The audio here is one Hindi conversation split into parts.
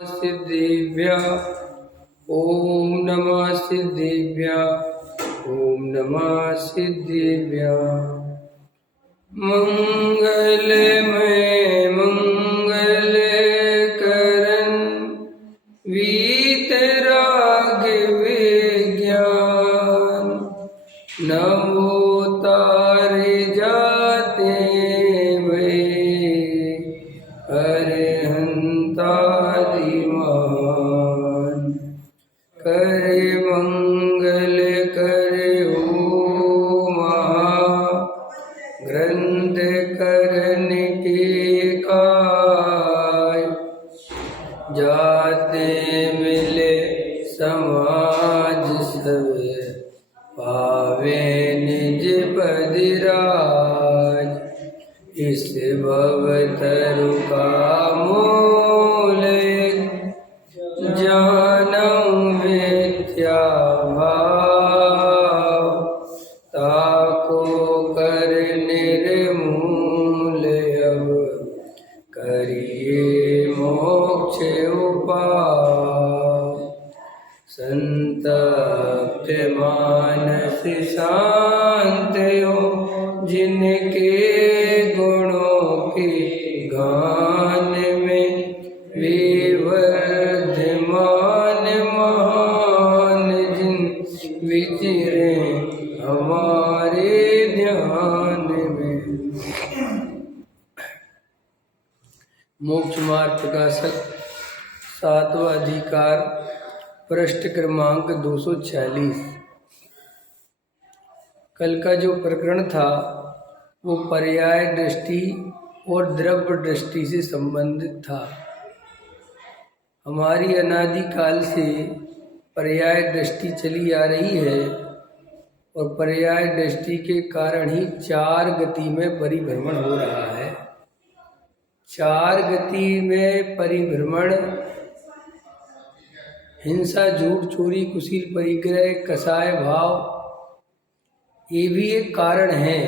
सिद्धिभ्य ओम नमः सिद्धिभ्य ओम नमः सिद्धिभ्य। मंगलमय मंगल करन वीतराग विज्ञान नमो तारे जाते वे अरहंतादिमान करे मंगल करे ओम ग्रंथ करन के काय जाते मिले समाज सवे पावे निज पदिराज। इस भवतरु का मूल जानऊ मिथ्या भाव ताको कर निर्मूल अब करिए मोक्ष उपाय। संतप्त मानस शांत हो जिनके गुणों के गान में विवर्धमान महान जिन विचरे हमारे ध्यान में। मोक्ष मार्ग प्रकाशक सातवां अधिकार पृष्ठ क्रमांक 246। कल का जो प्रकरण था वो पर्याय दृष्टि और द्रव्य दृष्टि से संबंधित था। हमारी अनादि काल से पर्याय दृष्टि चली आ रही है और पर्याय दृष्टि के कारण ही चार गति में परिभ्रमण हो रहा है। चार गति में परिभ्रमण हिंसा झूठ चोरी कुशील परिग्रह कसाय भाव ये भी एक कारण है,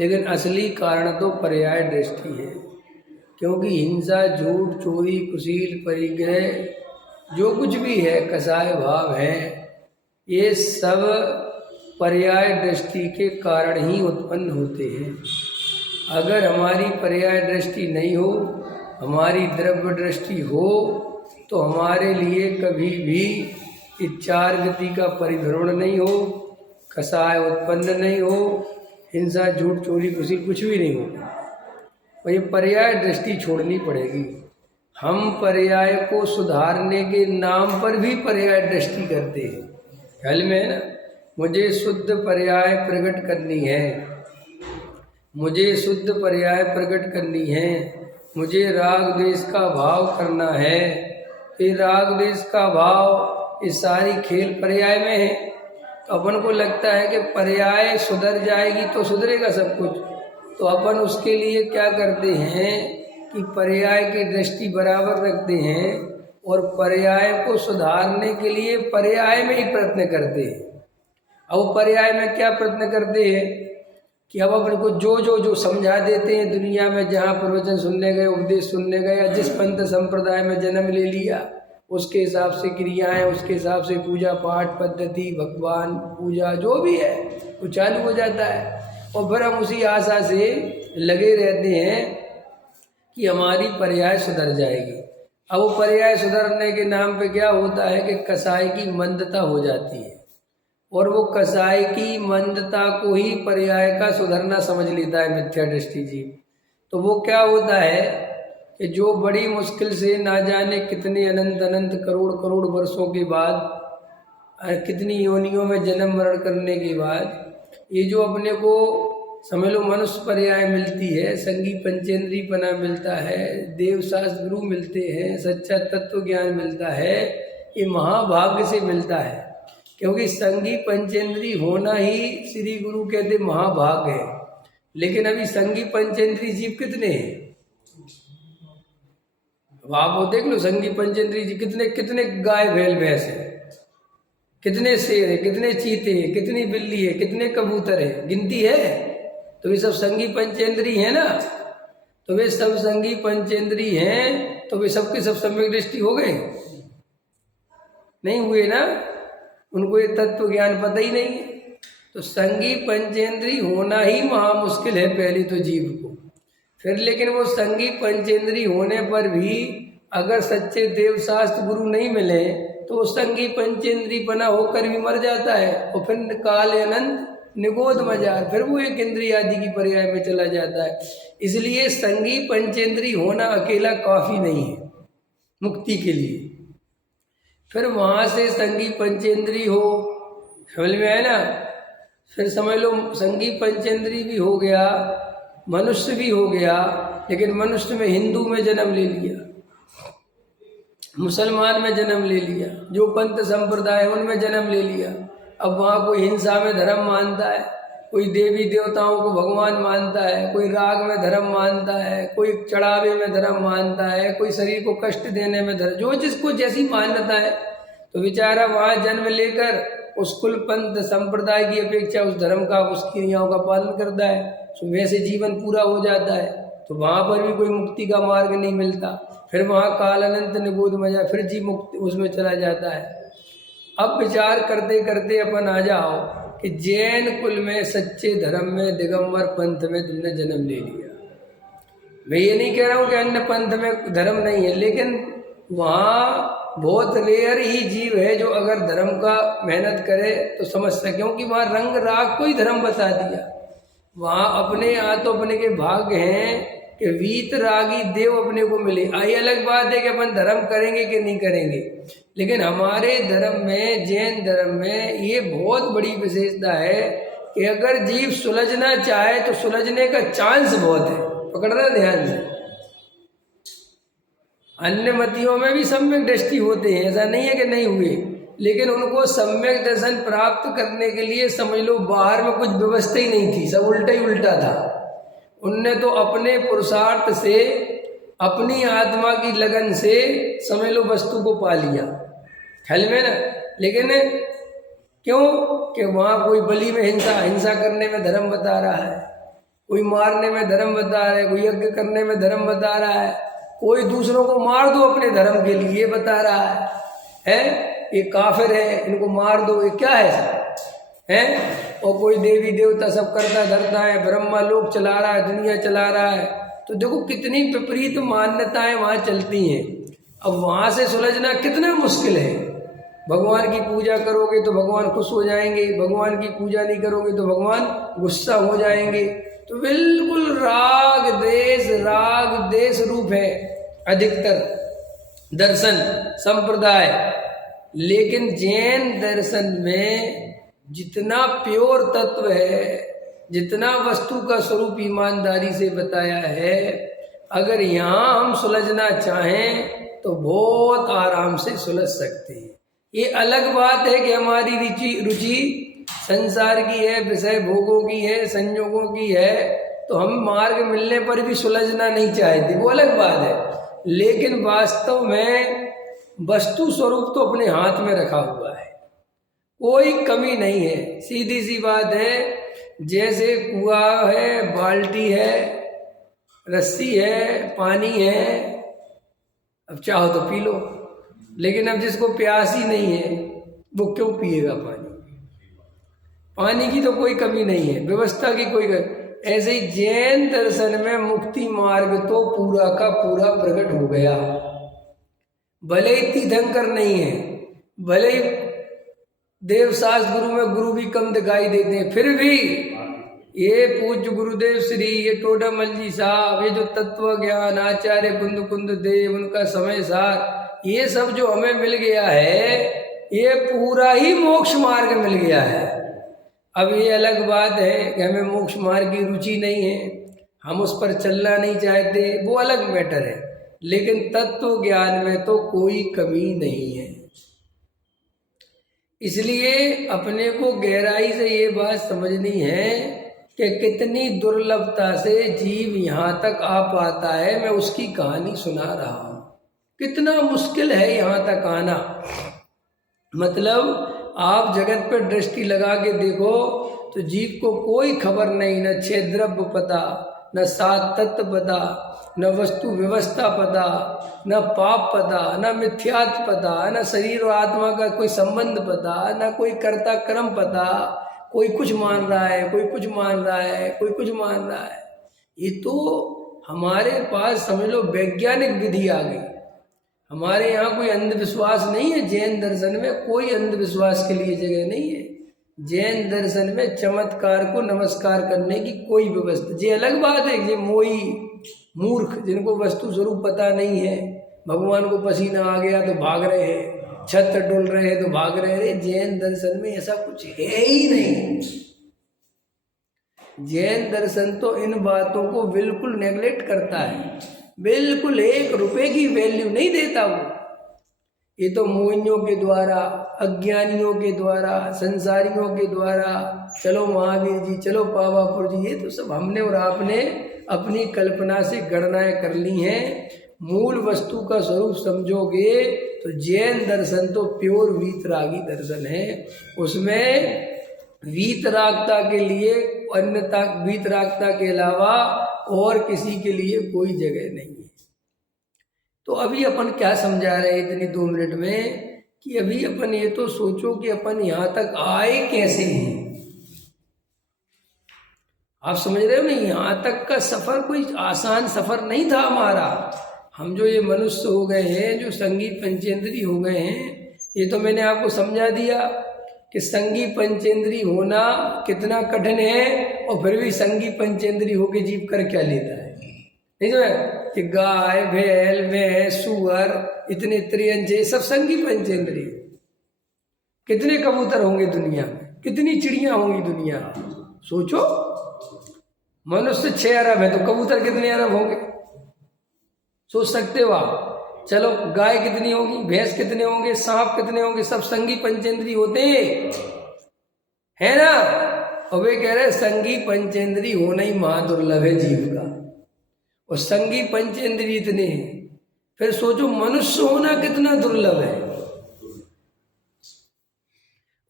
लेकिन असली कारण तो पर्याय दृष्टि है। क्योंकि हिंसा झूठ चोरी कुशील परिग्रह जो कुछ भी है कसाय भाव है, ये सब पर्याय दृष्टि के कारण ही उत्पन्न होते हैं। अगर हमारी पर्याय दृष्टि नहीं हो, हमारी द्रव्य दृष्टि हो, तो हमारे लिए कभी भी इस चार गति का परिभ्रमण नहीं हो, कसाय उत्पन्न नहीं हो, हिंसा झूठ चोरी कुशील कुछ भी नहीं होगा। और ये पर्याय दृष्टि छोड़नी पड़ेगी। हम पर्याय को सुधारने के नाम पर भी पर्याय दृष्टि करते हैं। ख्याल में है ना, मुझे शुद्ध पर्याय प्रकट करनी है, मुझे शुद्ध पर्याय प्रकट करनी है, मुझे राग द्वेष का भाव करना है। ये राग द्वेष का भाव इस सारी खेल पर्याय में है। तो अपन को लगता है कि पर्याय सुधर जाएगी तो सुधरेगा सब कुछ, तो अपन उसके लिए क्या करते हैं कि पर्याय की दृष्टि बराबर रखते हैं और पर्याय को सुधारने के लिए पर्याय में ही प्रयत्न करते हैं। अब पर्याय में क्या प्रयत्न करते हैं कि अब अपन को जो समझा देते हैं दुनिया में, जहाँ प्रवचन सुनने गए, उपदेश सुनने गए, या जिस पंथ संप्रदाय में जन्म ले लिया उसके हिसाब से क्रियाएं, उसके हिसाब से पूजा पाठ पद्धति, भगवान पूजा जो भी है वो चालू हो जाता है। और फिर हम उसी आशा से लगे रहते हैं कि हमारी पर्याय सुधर जाएगी। अब वो पर्याय सुधरने के नाम पे क्या होता है कि कसाई की मंदता हो जाती है, और वो कसाई की मंदता को ही पर्याय का सुधरना समझ लेता है मिथ्या दृष्टि जीव। तो वो क्या होता है कि जो बड़ी मुश्किल से ना जाने कितने अनंत अनंत करोड़ करोड़ वर्षों के बाद, कितनी योनियों में जन्म मरण करने के बाद, ये जो अपने को समझ लो मनुष्य पर्याय मिलती है, संगी पंचेंद्री पना मिलता है, देव शास्त्र गुरु मिलते हैं, सच्चा तत्व ज्ञान मिलता है, ये महाभाग्य से मिलता है। क्योंकि संगी पंचेंद्री होना ही श्री गुरु कहते महाभाग्य है। लेकिन अभी संगी पंचेंद्री जीव कितने हैं? अब आप वो देख लो, संगी पंचेंद्री जीव कितने कितने गाय बैल भैंस है, कितने शेर है, कितने चीते हैं, कितनी बिल्ली है, कितने कबूतर है, गिनती है? तो ये सब संगी पंचेंद्री है ना। तो वे सब संगी पंचेंद्री हैं तो वे सबके सब सम्यक दृष्टि हो गए? नहीं हुए ना, उनको ये तत्व ज्ञान पता ही नहीं है। तो संगी पंचेंद्री होना ही महामुश्किल है पहले तो जीव को। फिर लेकिन वो संगी पंचेंद्री होने पर भी अगर सच्चे देव शास्त्र गुरु नहीं मिले तो वो संगी पंचेंद्री पना होकर भी मर जाता है और फिर काल अनंत निगोद मजार, फिर वो एक इंद्रिय आदि की पर्याय में चला जाता है। इसलिए संगी पंचेंद्री होना अकेला काफी नहीं है मुक्ति के लिए। फिर वहां से संगी पंचेंद्री हो, समझ में आया ना? फिर समझ लो संगी पंचेंद्री भी हो गया, मनुष्य भी हो गया, लेकिन मनुष्य में हिंदू में जन्म ले लिया, मुसलमान में जन्म ले लिया, जो पंथ संप्रदाय है उनमें जन्म ले लिया। अब वहाँ कोई हिंसा में धर्म मानता है, कोई देवी देवताओं को भगवान मानता है, कोई राग में धर्म मानता है, कोई चढ़ावे में धर्म मानता है, कोई शरीर को कष्ट देने में धर्म, जो जिसको जैसी मान्यता है। तो बेचारा वहाँ जन्म लेकर उस कुल पंथ संप्रदाय की अपेक्षा उस धर्म का, उसकी क्रियाओं का पालन करता है, तो वैसे जीवन पूरा हो जाता है। तो वहाँ पर भी कोई मुक्ति का मार्ग नहीं मिलता। फिर वहाँ काल अनंत निगोद मजा, फिर जीव मुक्ति उसमें चला जाता है। अब विचार करते करते अपन आ जाओ कि जैन कुल में, सच्चे धर्म में, दिगंबर पंथ में तुमने जन्म ले लिया। मैं ये नहीं कह रहा हूँ कि अन्य पंथ में धर्म नहीं है, लेकिन वहाँ बहुत रेयर ही जीव है जो अगर धर्म का मेहनत करे तो समझ सके, क्योंकि वहाँ रंग राग को ही धर्म बता दिया। वहाँ अपने यहाँ तो अपने के भाग्य हैं कि वीत रागी देव अपने को मिले। आई अलग बात है कि अपन धर्म करेंगे कि नहीं करेंगे, लेकिन हमारे धर्म में, जैन धर्म में ये बहुत बड़ी विशेषता है कि अगर जीव सुलझना चाहे तो सुलझने का चांस बहुत है। पकड़ना ध्यान से। अन्य मतियों में भी सम्यक दृष्टि होते हैं, ऐसा नहीं है कि नहीं हुए, लेकिन उनको सम्यक दर्शन प्राप्त करने के लिए समझ लो बाहर में कुछ व्यवस्था ही नहीं थी, सब उल्टा ही उल्टा था। उनने तो अपने पुरुषार्थ से, अपनी आत्मा की लगन से समझ लो वस्तु को पा लिया, ख्याल में ना। लेकिन क्यों कि वहाँ कोई बलि में हिंसा करने में धर्म बता रहा है, कोई मारने में धर्म बता रहा है, कोई यज्ञ करने में धर्म बता रहा है, कोई दूसरों को मार दो अपने धर्म के लिए बता रहा है? ये काफिर है, इनको मार दो, ये क्या है? और कोई देवी देवता सब करता धरता है, ब्रह्मा लोक चला रहा है, दुनिया चला रहा है। तो देखो कितनी विपरीत मान्यताएं वहाँ चलती हैं। अब वहाँ से सुलझना कितना मुश्किल है। भगवान की पूजा करोगे तो भगवान खुश हो जाएंगे, भगवान की पूजा नहीं करोगे तो भगवान गुस्सा हो जाएंगे। तो बिल्कुल राग देश रूप है अधिकतर दर्शन संप्रदाय। लेकिन जैन दर्शन में जितना प्योर तत्व है, जितना वस्तु का स्वरूप ईमानदारी से बताया है, अगर यहाँ हम सुलझना चाहें तो बहुत आराम से सुलझ सकते हैं। ये अलग बात है कि हमारी रुचि संसार की है, विषय भोगों की है, संयोगों की है, तो हम मार्ग मिलने पर भी सुलझना नहीं चाहते, वो अलग बात है। लेकिन वास्तव में वस्तु स्वरूप तो अपने हाथ में रखा हुआ है, कोई कमी नहीं है। सीधी सी बात है, जैसे कुआं है, बाल्टी है, रस्सी है, पानी है, अब चाहो तो पी लो, लेकिन अब जिसको प्यास ही नहीं है वो क्यों पिएगा पानी? पानी की तो कोई कमी नहीं है, व्यवस्था की कोई कमी। ऐसे ही जैन दर्शन में मुक्ति मार्ग तो पूरा का पूरा प्रकट हो गया। भले ही तीर्थंकर नहीं है, भले ही देवशास्त्र गुरु में गुरु भी कम दिखाई देते हैं, फिर भी ये पूज्य गुरुदेव श्री, ये टोडामल जी साहब, ये जो तत्व ज्ञान आचार्य कुंद देव, उनका समय सार, ये सब जो हमें मिल गया है, ये पूरा ही मोक्ष मार्ग मिल गया है। अब ये अलग बात है कि हमें मोक्ष मार्ग की रुचि नहीं है, हम उस पर चलना नहीं चाहते, वो अलग मैटर है। लेकिन तत्व ज्ञान में तो कोई कमी नहीं है। इसलिए अपने को गहराई से ये बात समझनी है कि कितनी दुर्लभता से जीव यहाँ तक आ पाता है। मैं उसकी कहानी सुना रहा हूँ। कितना मुश्किल है यहाँ तक आना। मतलब आप जगत पर दृष्टि लगा के देखो तो जीव को कोई खबर नहीं, न छह द्रव्य पता, न सात तत्व पता, न वस्तु व्यवस्था पता, न पाप पता, न मिथ्यात्व पता, न शरीर और आत्मा का कोई संबंध पता, न कोई कर्ता कर्म पता। कोई कुछ मान रहा है, कोई कुछ मान रहा है, कोई कुछ मान रहा है। ये तो हमारे पास समझ लो वैज्ञानिक विधि आ गई। हमारे यहाँ कोई अंधविश्वास नहीं है। जैन दर्शन में कोई अंधविश्वास के लिए जगह नहीं है। जैन दर्शन में चमत्कार को नमस्कार करने की कोई व्यवस्था। ये अलग बात है कि मोई मूर्ख जिनको वस्तु स्वरूप पता नहीं है, भगवान को पसीना आ गया तो भाग रहे हैं, छत डोल रहे हैं तो भाग रहे हैं। जैन दर्शन में ऐसा कुछ है ही नहीं। जैन दर्शन तो इन बातों को बिल्कुल नेगलेक्ट करता है, बिल्कुल 1 रुपए की वैल्यू नहीं देता वो। ये तो मोहियों के द्वारा, अज्ञानियों के द्वारा, संसारियों के द्वारा, चलो महावीर जी, चलो पावापुर जी, ये तो सब हमने और आपने अपनी कल्पना से गणनाएं कर ली हैं। मूल वस्तु का स्वरूप समझोगे तो जैन दर्शन तो प्योर वीतरागी दर्शन है। उसमें वीतरागता के लिए अन्यथा, वीतरागता के अलावा और किसी के लिए कोई जगह नहीं है। तो अभी अपन क्या समझा रहे हैं इतनी 2 मिनट में कि अभी अपन ये तो सोचो कि अपन यहाँ तक आए कैसे हैं। आप समझ रहे हो ना, यहाँ तक का सफर कोई आसान सफर नहीं था हमारा। हम जो ये मनुष्य हो गए हैं, जो संगीत पंचेंद्री हो गए हैं, ये तो मैंने आपको समझा दिया कि संगी पंचेंद्री होना कितना कठिन है। और फिर भी संगी पंचेंद्री होके जीव कर क्या लेता है, नहीं जो है कि गाय बैल भैंस सुअर इतने त्रियंचे सब संगी पंचेंद्री। कितने कबूतर होंगे दुनिया में, कितनी चिड़ियां होंगी दुनिया में, सोचो। मनुष्य 6 अरब है तो कबूतर कितने अरब होंगे, सोच सकते हो आप। चलो गाय कितनी होगी, भैंस कितने होंगे, सांप कितने होंगे, सब संगी पंचेंद्री होते है ना। और वे कह रहे संगी पंचेंद्री होना ही महादुर्लभ है जीव का, और संगी पंचेंद्री इतने हैं। फिर सोचो मनुष्य होना कितना दुर्लभ है,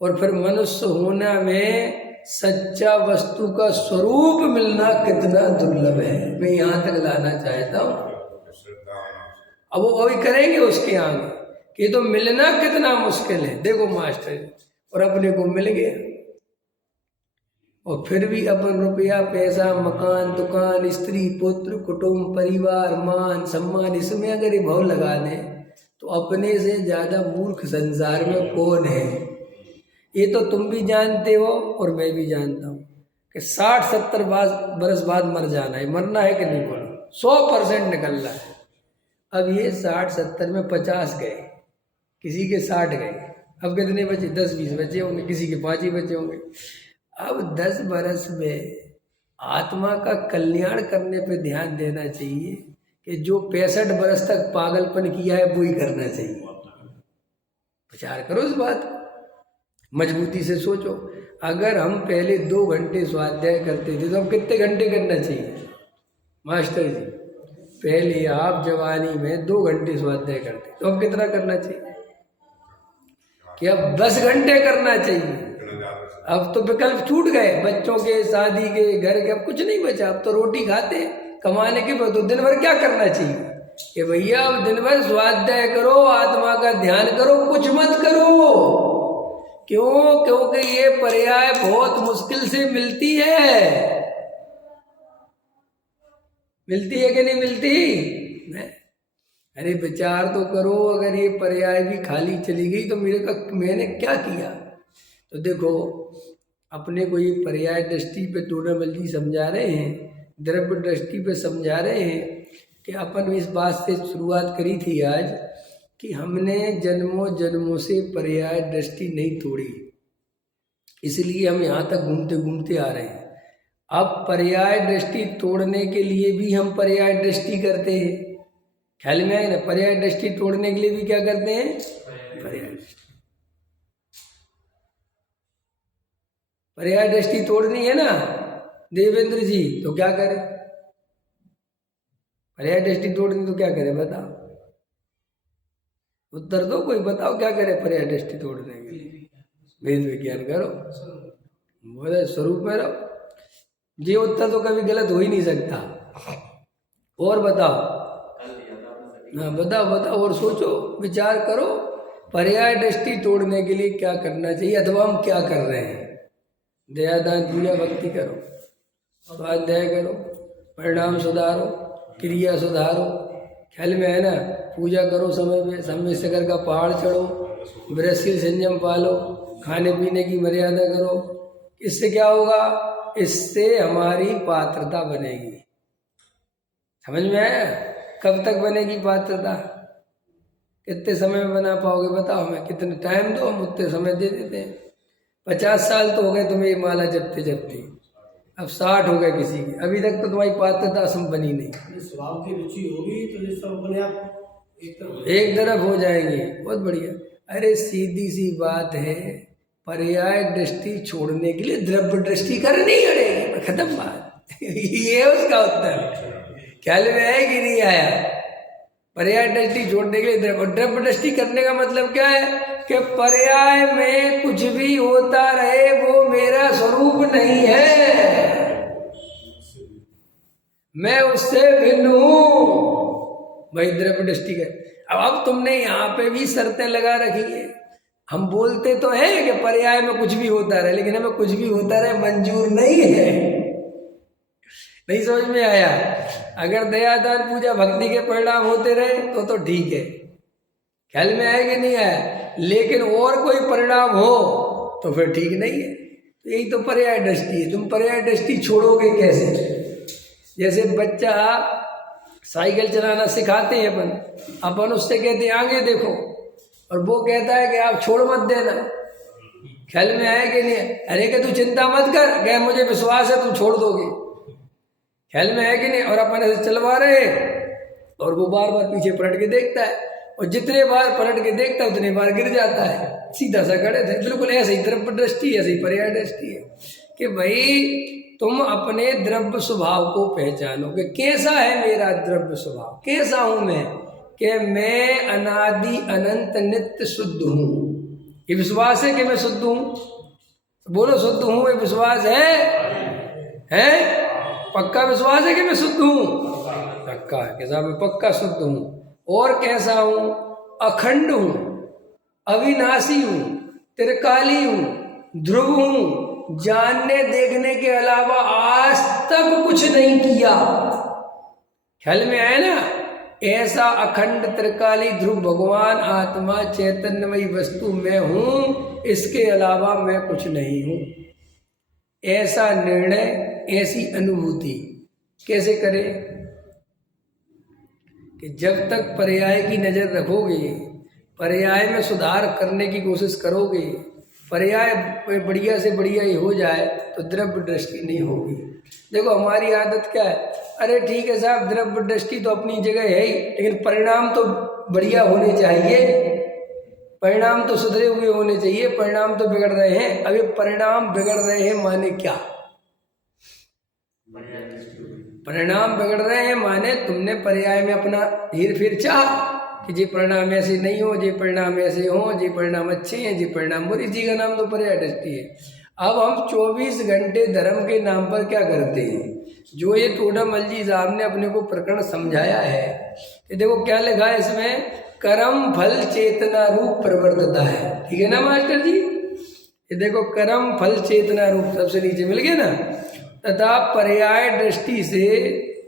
और फिर मनुष्य होना में सच्चा वस्तु का स्वरूप मिलना कितना दुर्लभ है। मैं यहां तक लाना चाहता हूं। अब वो अभी करेंगे उसके आगे कि तो मिलना कितना मुश्किल है। देखो मास्टर, और अपने को मिल गया, और फिर भी अपन रुपया पैसा मकान दुकान स्त्री पुत्र कुटुंब परिवार मान सम्मान इसमें अगर ये भाव लगा दें तो अपने से ज्यादा मूर्ख संसार में कौन है। ये तो तुम भी जानते हो और मैं भी जानता हूँ कि 60-70 बरस बाद मर जाना है। मरना है कि नहीं, बोलो 100% निकलना है। अब ये 60-70 में 50 गए, किसी के 60 गए, अब कितने बचे, 10-20 बचे होंगे, किसी के 5 ही बचे होंगे। अब 10 बरस में आत्मा का कल्याण करने पे ध्यान देना चाहिए कि जो 65 बरस तक पागलपन किया है वो ही करना चाहिए। विचार करो इस बात, मजबूती से सोचो। अगर हम पहले 2 घंटे स्वाध्याय करते थे तो अब कितने घंटे करना चाहिए मास्टर जी? पहले आप जवानी में 2 घंटे स्वाध्याय करते तो अब कितना करना चाहिए कि अब 10 घंटे करना चाहिए। अब तो विकल्प छूट गए, बच्चों के शादी के घर के, अब कुछ नहीं बचा। अब तो रोटी खाते कमाने के बाद तो दिन भर क्या करना चाहिए कि भैया अब दिन भर स्वाध्याय करो, आत्मा का ध्यान करो, कुछ मत करो। क्यों? क्योंकि ये पर्याय बहुत मुश्किल से मिलती है। मिलती है कि नहीं मिलती? नहीं। अरे विचार तो करो, अगर ये पर्याय भी खाली चली गई तो मैंने क्या किया? तो देखो, अपने को ये पर्याय दृष्टि पे तोड़ामल जी समझा रहे हैं, द्रव्य दृष्टि पे समझा रहे हैं कि अपन इस बात से शुरुआत करी थी आज कि हमने जन्मों जन्मों से पर्याय दृष्टि नहीं तोड़ी, इसलिए हम यहाँ तक घूमते घूमते आ रहे हैं। अब पर्याय दृष्टि तोड़ने के लिए भी हम पर्याय दृष्टि करते हैं, ख्याल में आए ना? पर्याय दृष्टि तोड़ने के लिए भी क्या करते हैं? पर्याय दृष्टि। पर्याय दृष्टि तोड़नी है ना देवेंद्र जी, तो क्या करें? पर्याय दृष्टि तोड़नी तो क्या करें बताओ, उत्तर दो कोई, बताओ क्या करे पर्याय दृष्टि तोड़ने के लिए? वेद विज्ञान करो, बोले स्वरूप में रहो। ये उत्तर तो कभी गलत हो ही नहीं सकता। और बताओ, हाँ बताओ बताओ, और सोचो, विचार करो, पर्याय दृष्टि तोड़ने के लिए क्या करना चाहिए, अथवा हम क्या कर रहे हैं। दया दान पूजा भक्ति करो, स्वाध्याय करो, परिणाम सुधारो, क्रिया सुधारो, ख्याल में है ना, पूजा करो समय पे, समय शकर का पहाड़ चढ़ो, ब्रजशील संयम पालो, खाने पीने की मर्यादा करो। इससे क्या होगा, इससे हमारी पात्रता बनेगी। समझ में आया? कब तक बनेगी पात्रता? कितने समय में बना पाओगे बताओ? हमें कितने टाइम दो, हम उतने समय दे देते हैं। 50 साल तो हो गए तुम्हें ये माला जपते जपते, अब 60 हो गए किसी की, अभी तक तो तुम्हारी पात्रता सम बनी नहीं। स्वभाव की रुचि होगी तो ये सब अपने आप एक तरफ हो जाएंगे। बहुत बढ़िया। अरे सीधी सी बात है, पर्याय दृष्टि छोड़ने के लिए द्रव्य दृष्टि करनी पड़ेगी, खत्म बात। ये उसका उत्तर। ख्याल में आया कि नहीं आया? पर्याय दृष्टि छोड़ने के लिए द्रव्य दृष्टि करने का मतलब क्या है कि पर्याय में कुछ भी होता रहे वो मेरा स्वरूप नहीं है, मैं उससे भिन्न हूं। भाई द्रव्य दृष्टि का अब तुमने यहाँ पे भी शर्तें लगा रखी है। हम बोलते तो हैं कि पर्याय में कुछ भी होता रहे, लेकिन हमें कुछ भी होता रहे मंजूर नहीं है। नहीं समझ में आया? अगर दया दान पूजा भक्ति के परिणाम होते रहे तो ठीक है, ख्याल में आया कि नहीं आया? लेकिन और कोई परिणाम हो तो फिर ठीक नहीं है। यही तो पर्याय दृष्टि है। तुम पर्याय दृष्टि छोड़ोगे कैसे? जैसे बच्चा साइकिल चलाना सिखाते हैं अपन उससे कहते हैं आगे देखो, और वो कहता है कि आप छोड़ मत देना। ख्याल में आया कि नहीं? अरे कि तू चिंता मत कर, क्या मुझे विश्वास है तुम छोड़ दोगे। ख्याल में है कि नहीं? और अपन ऐसे चलवा रहे और वो बार बार पीछे पलट के देखता है, और जितने बार पलट के देखता है उतने बार गिर जाता है, सीधा सा खड़े थे। बिल्कुल ऐसे ही द्रव्य दृष्टि, ऐसे ही पर्याय दृष्टि है कि भाई तुम अपने द्रव्य स्वभाव को पहचानो कि कैसा है मेरा द्रव्य स्वभाव, कैसा हूं मैं, कि मैं अनादि अनंत नित्य शुद्ध हूं। ये विश्वास है कि मैं शुद्ध हूं? बोलो शुद्ध हूं, ये विश्वास है? पक्का विश्वास है कि मैं शुद्ध हूं? पक्का है कि साहब मैं पक्का शुद्ध हूं। और कैसा हूं? अखंड हूं, अविनाशी हूं, त्रिकाली हूं, ध्रुव हूं, जानने देखने के अलावा आज तक कुछ नहीं किया। ख्याल में आया ना? ऐसा अखंड त्रिकाली ध्रुव भगवान आत्मा चैतन्यमयी वस्तु मैं हूं, इसके अलावा मैं कुछ नहीं हूं। ऐसा निर्णय, ऐसी अनुभूति कैसे करें कि जब तक पर्याय की नजर रखोगे, पर्याय में सुधार करने की कोशिश करोगे, पर्याय बढ़िया से बढ़िया ही हो जाए तो द्रव्य दृष्टि नहीं होगी। देखो हमारी आदत क्या है, अरे ठीक है साहब द्रव्य दृष्टि तो अपनी जगह है ही, लेकिन परिणाम तो बढ़िया होने चाहिए, परिणाम तो सुधरे हुए होने चाहिए, परिणाम तो बिगड़ रहे हैं। अभी परिणाम बिगड़ रहे हैं माने क्या? परिणाम बिगड़ रहे हैं माने तुमने पर्याय में अपना हीर फिर चाह कि जी परिणाम ऐसे नहीं हो, जी परिणाम ऐसे हो, जी परिणाम अच्छे हैं, जी परिणाम बुरी। इसी का नाम तो पर्याय दृष्टि है। अब हम 24 घंटे धर्म के नाम पर क्या करते हैं? जो ये टोडामल जी साहब ने अपने को प्रकरण समझाया है, ये देखो क्या लिखा है इसमें, कर्म फल चेतना रूप प्रवर्तता है। ठीक है ना मास्टर जी? ये देखो कर्म फल चेतना रूप सबसे नीचे मिल गया ना। तथा पर्याय दृष्टि से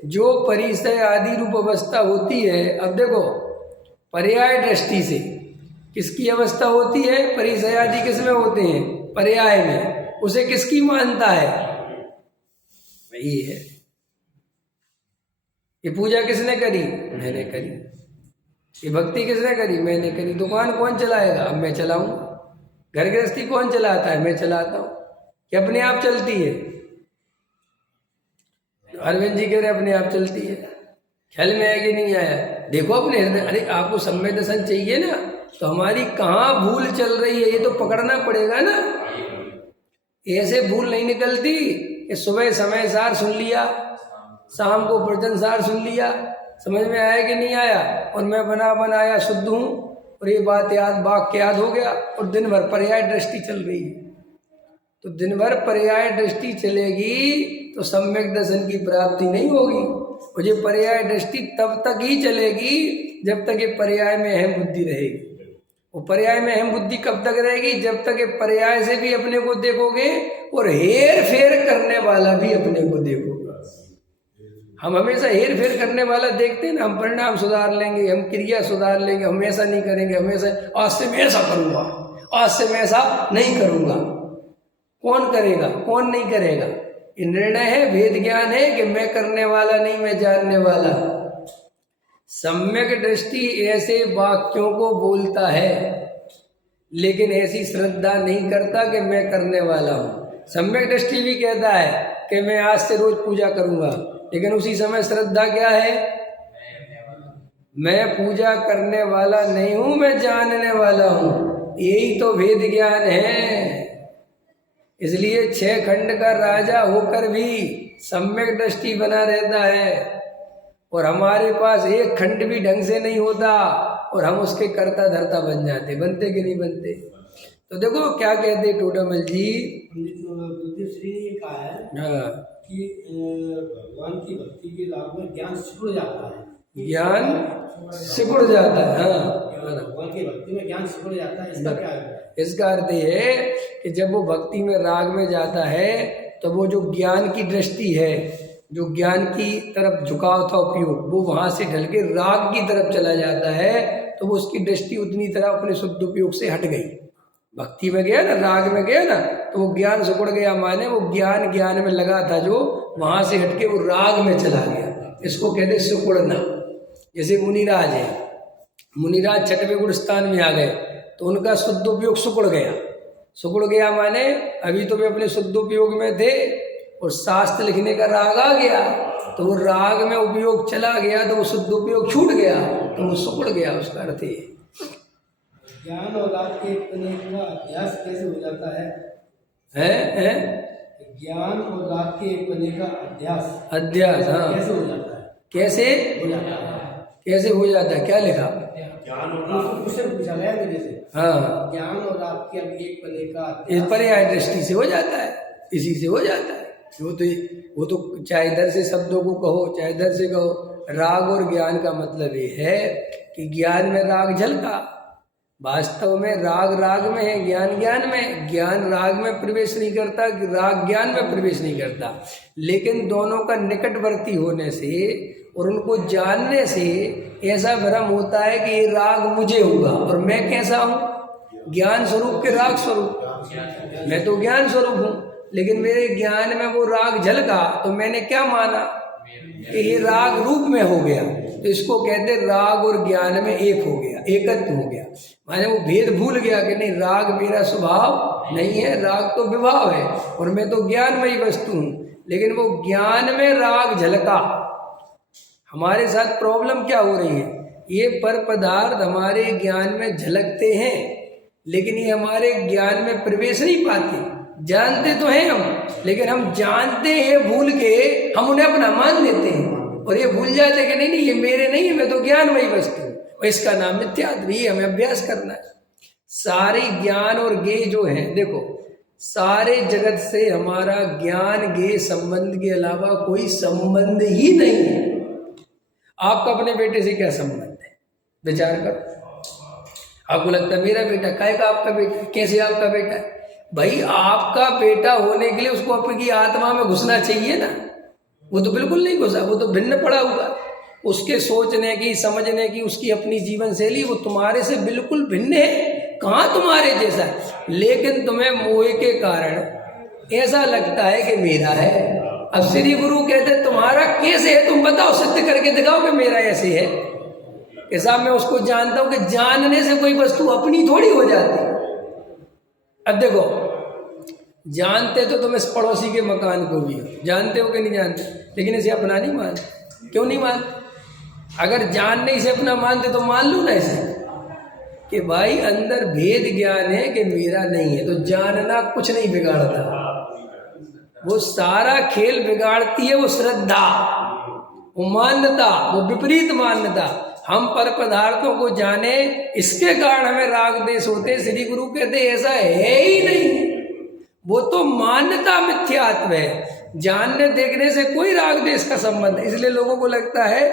जो परिचय आदि रूप अवस्था होती है, अब देखो पर्याय दृष्टि से किसकी अवस्था होती है? परिचय आदि किसमें होते हैं? पर्याय में। उसे किसकी मानता है? वही है। ये पूजा किसने करी? मैंने करी। ये भक्ति किसने करी? मैंने करी। दुकान कौन चलाएगा? अब मैं चलाऊंगा। घर गृहस्थी कौन चलाता है? मैं चलाता हूं। कि अपने आप चलती है? अरविंद जी कह रहे अपने आप चलती है। ख्याल में आया कि नहीं आया? देखो अपने हृदय, अरे आपको सम्यक दर्शन चाहिए ना, तो हमारी कहाँ भूल चल रही है ये तो पकड़ना पड़ेगा ना। ऐसे भूल नहीं निकलती कि सुबह समय सार सुन लिया, शाम को प्रवचन सार सुन लिया, समझ में आया कि नहीं आया, और मैं बना बनाया शुद्ध हूँ, और ये बात याद वाक्य याद हो गया, और दिन भर पर्याय दृष्टि चल रही है। तो दिन भर पर्याय दृष्टि चलेगी तो सम्यक दर्शन की प्राप्ति नहीं होगी। और ये पर्याय दृष्टि तब तक ही चलेगी जब तक ये पर्याय में अहम बुद्धि रहेगी। वो पर्याय में अहम बुद्धि कब तक रहेगी? जब तक ये पर्याय से भी अपने को देखोगे और हेर फेर करने वाला भी अपने को देखोगे। हम हमेशा हेर फेर करने वाला देखते हैं ना, हम परिणाम सुधार लेंगे, हम क्रिया सुधार लेंगे, हम ऐसा नहीं करेंगे, हमेशा आज से मैं ऐसा करूंगा, आज से मैं ऐसा नहीं करूंगा। कौन करेगा, कौन नहीं करेगा? ये निर्णय है, भेद ज्ञान है कि मैं करने वाला नहीं, मैं जानने वाला। सम्यक दृष्टि ऐसे वाक्यों को बोलता है लेकिन ऐसी श्रद्धा नहीं करता कि मैं करने वाला हूं। सम्यक दृष्टि भी कहता है कि मैं आज से रोज पूजा करूंगा, लेकिन उसी समय श्रद्धा क्या है? मैं पूजा करने वाला नहीं हूं, मैं जानने वाला हूं। यही तो भेद ज्ञान है। इसलिए 6 खंड का राजा होकर भी सम्यक दृष्टि बना रहता है और हमारे पास 1 खंड भी ढंग से नहीं होता और हम उसके कर्ता धर्ता बन जाते। बनते कि नहीं बनते? तो देखो क्या कहते टोडामल जी, श्री ने कहा है कि भगवान की भक्ति के लाभ में ज्ञान सिकुड़ जाता है। ज्ञान सिकुड़ जाता है। हाँ, भगवान की भक्ति में ज्ञान सिकुड़ जाता है, इसका क्या है? इसका अर्थ ये है कि जब वो भक्ति में राग में जाता है तो वो जो ज्ञान की दृष्टि है, जो ज्ञान की तरफ झुकाव था उपयोग, वो वहां से ढल के राग की तरफ चला जाता है, तो वो उसकी दृष्टि उतनी तरह अपने शुद्ध उपयोग से हट गई। भक्ति में गया ना, राग में गया ना, तो वो ज्ञान सिकुड़ गया, माने वो ज्ञान में लगा था जो, वहां से हटके वो राग में चला गया। इसको कहते सिकुड़ना। जैसे मुनिराज है, मुनिराज 6वें गुण स्थान में आ गए तो उनका शुद्ध उपयोग सिकुड़ गया। सिकुड़ गया माने अभी तो वे अपने शुद्ध उपयोग में थे और शास्त्र लिखने का राग आ गया, तो वो राग में उपयोग चला गया, तो वो शुद्ध उपयोग छूट गया, तो वो सिकुड़ गया। उसका अर्थ है ज्ञान और राग के पने का अभ्यास कैसे हो जाता है? ज्ञान और राग के पने का अध्यास हाँ कैसे हो जाता है? कैसे हो जाता है? क्या लिखा? ज्ञान और राग पूछा गया मेरे से। हाँ, ज्ञान और राग के एक पने का इस पर्याय दृष्टि से हो जाता है, इसी से हो जाता है। वो तो चाहे इधर से शब्दों को कहो चाहे इधर से कहो, राग और ज्ञान का मतलब ये है कि ज्ञान में राग झलका, वास्तव में राग में है, ज्ञान में। ज्ञान राग में प्रवेश नहीं करता, राग ज्ञान में प्रवेश नहीं करता, लेकिन दोनों का निकटवर्ती होने से और उनको जानने से ऐसा भ्रम होता है कि ये राग मुझे हुआ और मैं कैसा हूँ? ज्ञान स्वरूप के राग स्वरूप। मैं तो ज्ञान स्वरूप हूँ, लेकिन मेरे ज्ञान में वो राग झलका, तो मैंने क्या माना कि ये राग रूप में हो गया, तो इसको कहते राग और ज्ञान में एक हो गया, एकत्व हो गया। माने वो भेद भूल गया कि नहीं, राग मेरा स्वभाव नहीं है, राग तो विभाव है और मैं तो ज्ञानमयी वस्तु हूँ, लेकिन वो ज्ञान में राग झलका। हमारे साथ प्रॉब्लम क्या हो रही है? ये पर पदार्थ हमारे ज्ञान में झलकते हैं, लेकिन ये हमारे ज्ञान में प्रवेश नहीं पाते। जानते तो हैं हम, लेकिन हम जानते हैं भूल के हम उन्हें अपना मान लेते हैं और ये भूल जाते हैं कि नहीं ये मेरे नहीं है, मैं तो ज्ञानमयी वस्तु हूँ। और इसका नाम मिथ्यात्व, ये हमें अभ्यास करना है। सारे ज्ञान और ज्ञेय जो है, देखो सारे जगत से हमारा ज्ञान ज्ञेय संबंध के अलावा कोई संबंध ही नहीं है। आपका अपने बेटे से क्या संबंध है? विचार करो। आपको लगता है मेरा बेटा, काय का आपका बेटा, कैसे आपका बेटा है? भाई आपका बेटा होने के लिए उसको अपनी आत्मा में घुसना चाहिए ना, वो तो बिल्कुल नहीं घुसा, वो तो भिन्न पड़ा हुआ। उसके सोचने की, समझने की, उसकी अपनी जीवन शैली वो तुम्हारे से बिल्कुल भिन्न है, कहाँ तुम्हारे जैसा है। लेकिन तुम्हें मोह के कारण ऐसा लगता है कि मेरा है। अब श्री गुरु कहते तुम्हारा कैसे है, तुम बताओ, सिद्ध करके दिखाओ कि मेरा ऐसे है। कि साहब मैं उसको जानता हूं कि जानने से कोई वस्तु अपनी थोड़ी हो जाती। अब देखो, जानते तो तुम इस पड़ोसी के मकान को भी हो, जानते हो कि नहीं जानते, लेकिन इसे अपना नहीं मानते। क्यों नहीं मानते? अगर जानने इसे अपना मानते तो मान लो ना इसे कि भाई अंदर भेद ज्ञान है कि मेरा नहीं है, तो जानना कुछ नहीं बिगाड़ता। वो सारा खेल बिगाड़ती है वो श्रद्धा, वो मान्यता, वो विपरीत मान्यता। हम पर पदार्थों को जाने, इसके कारण हमें राग देश होते। श्री गुरु कहते ऐसा है ही नहीं, वो तो मान्यता मिथ्यात्व है। जानने देखने से कोई राग देश का संबंध है। इसलिए लोगों को लगता है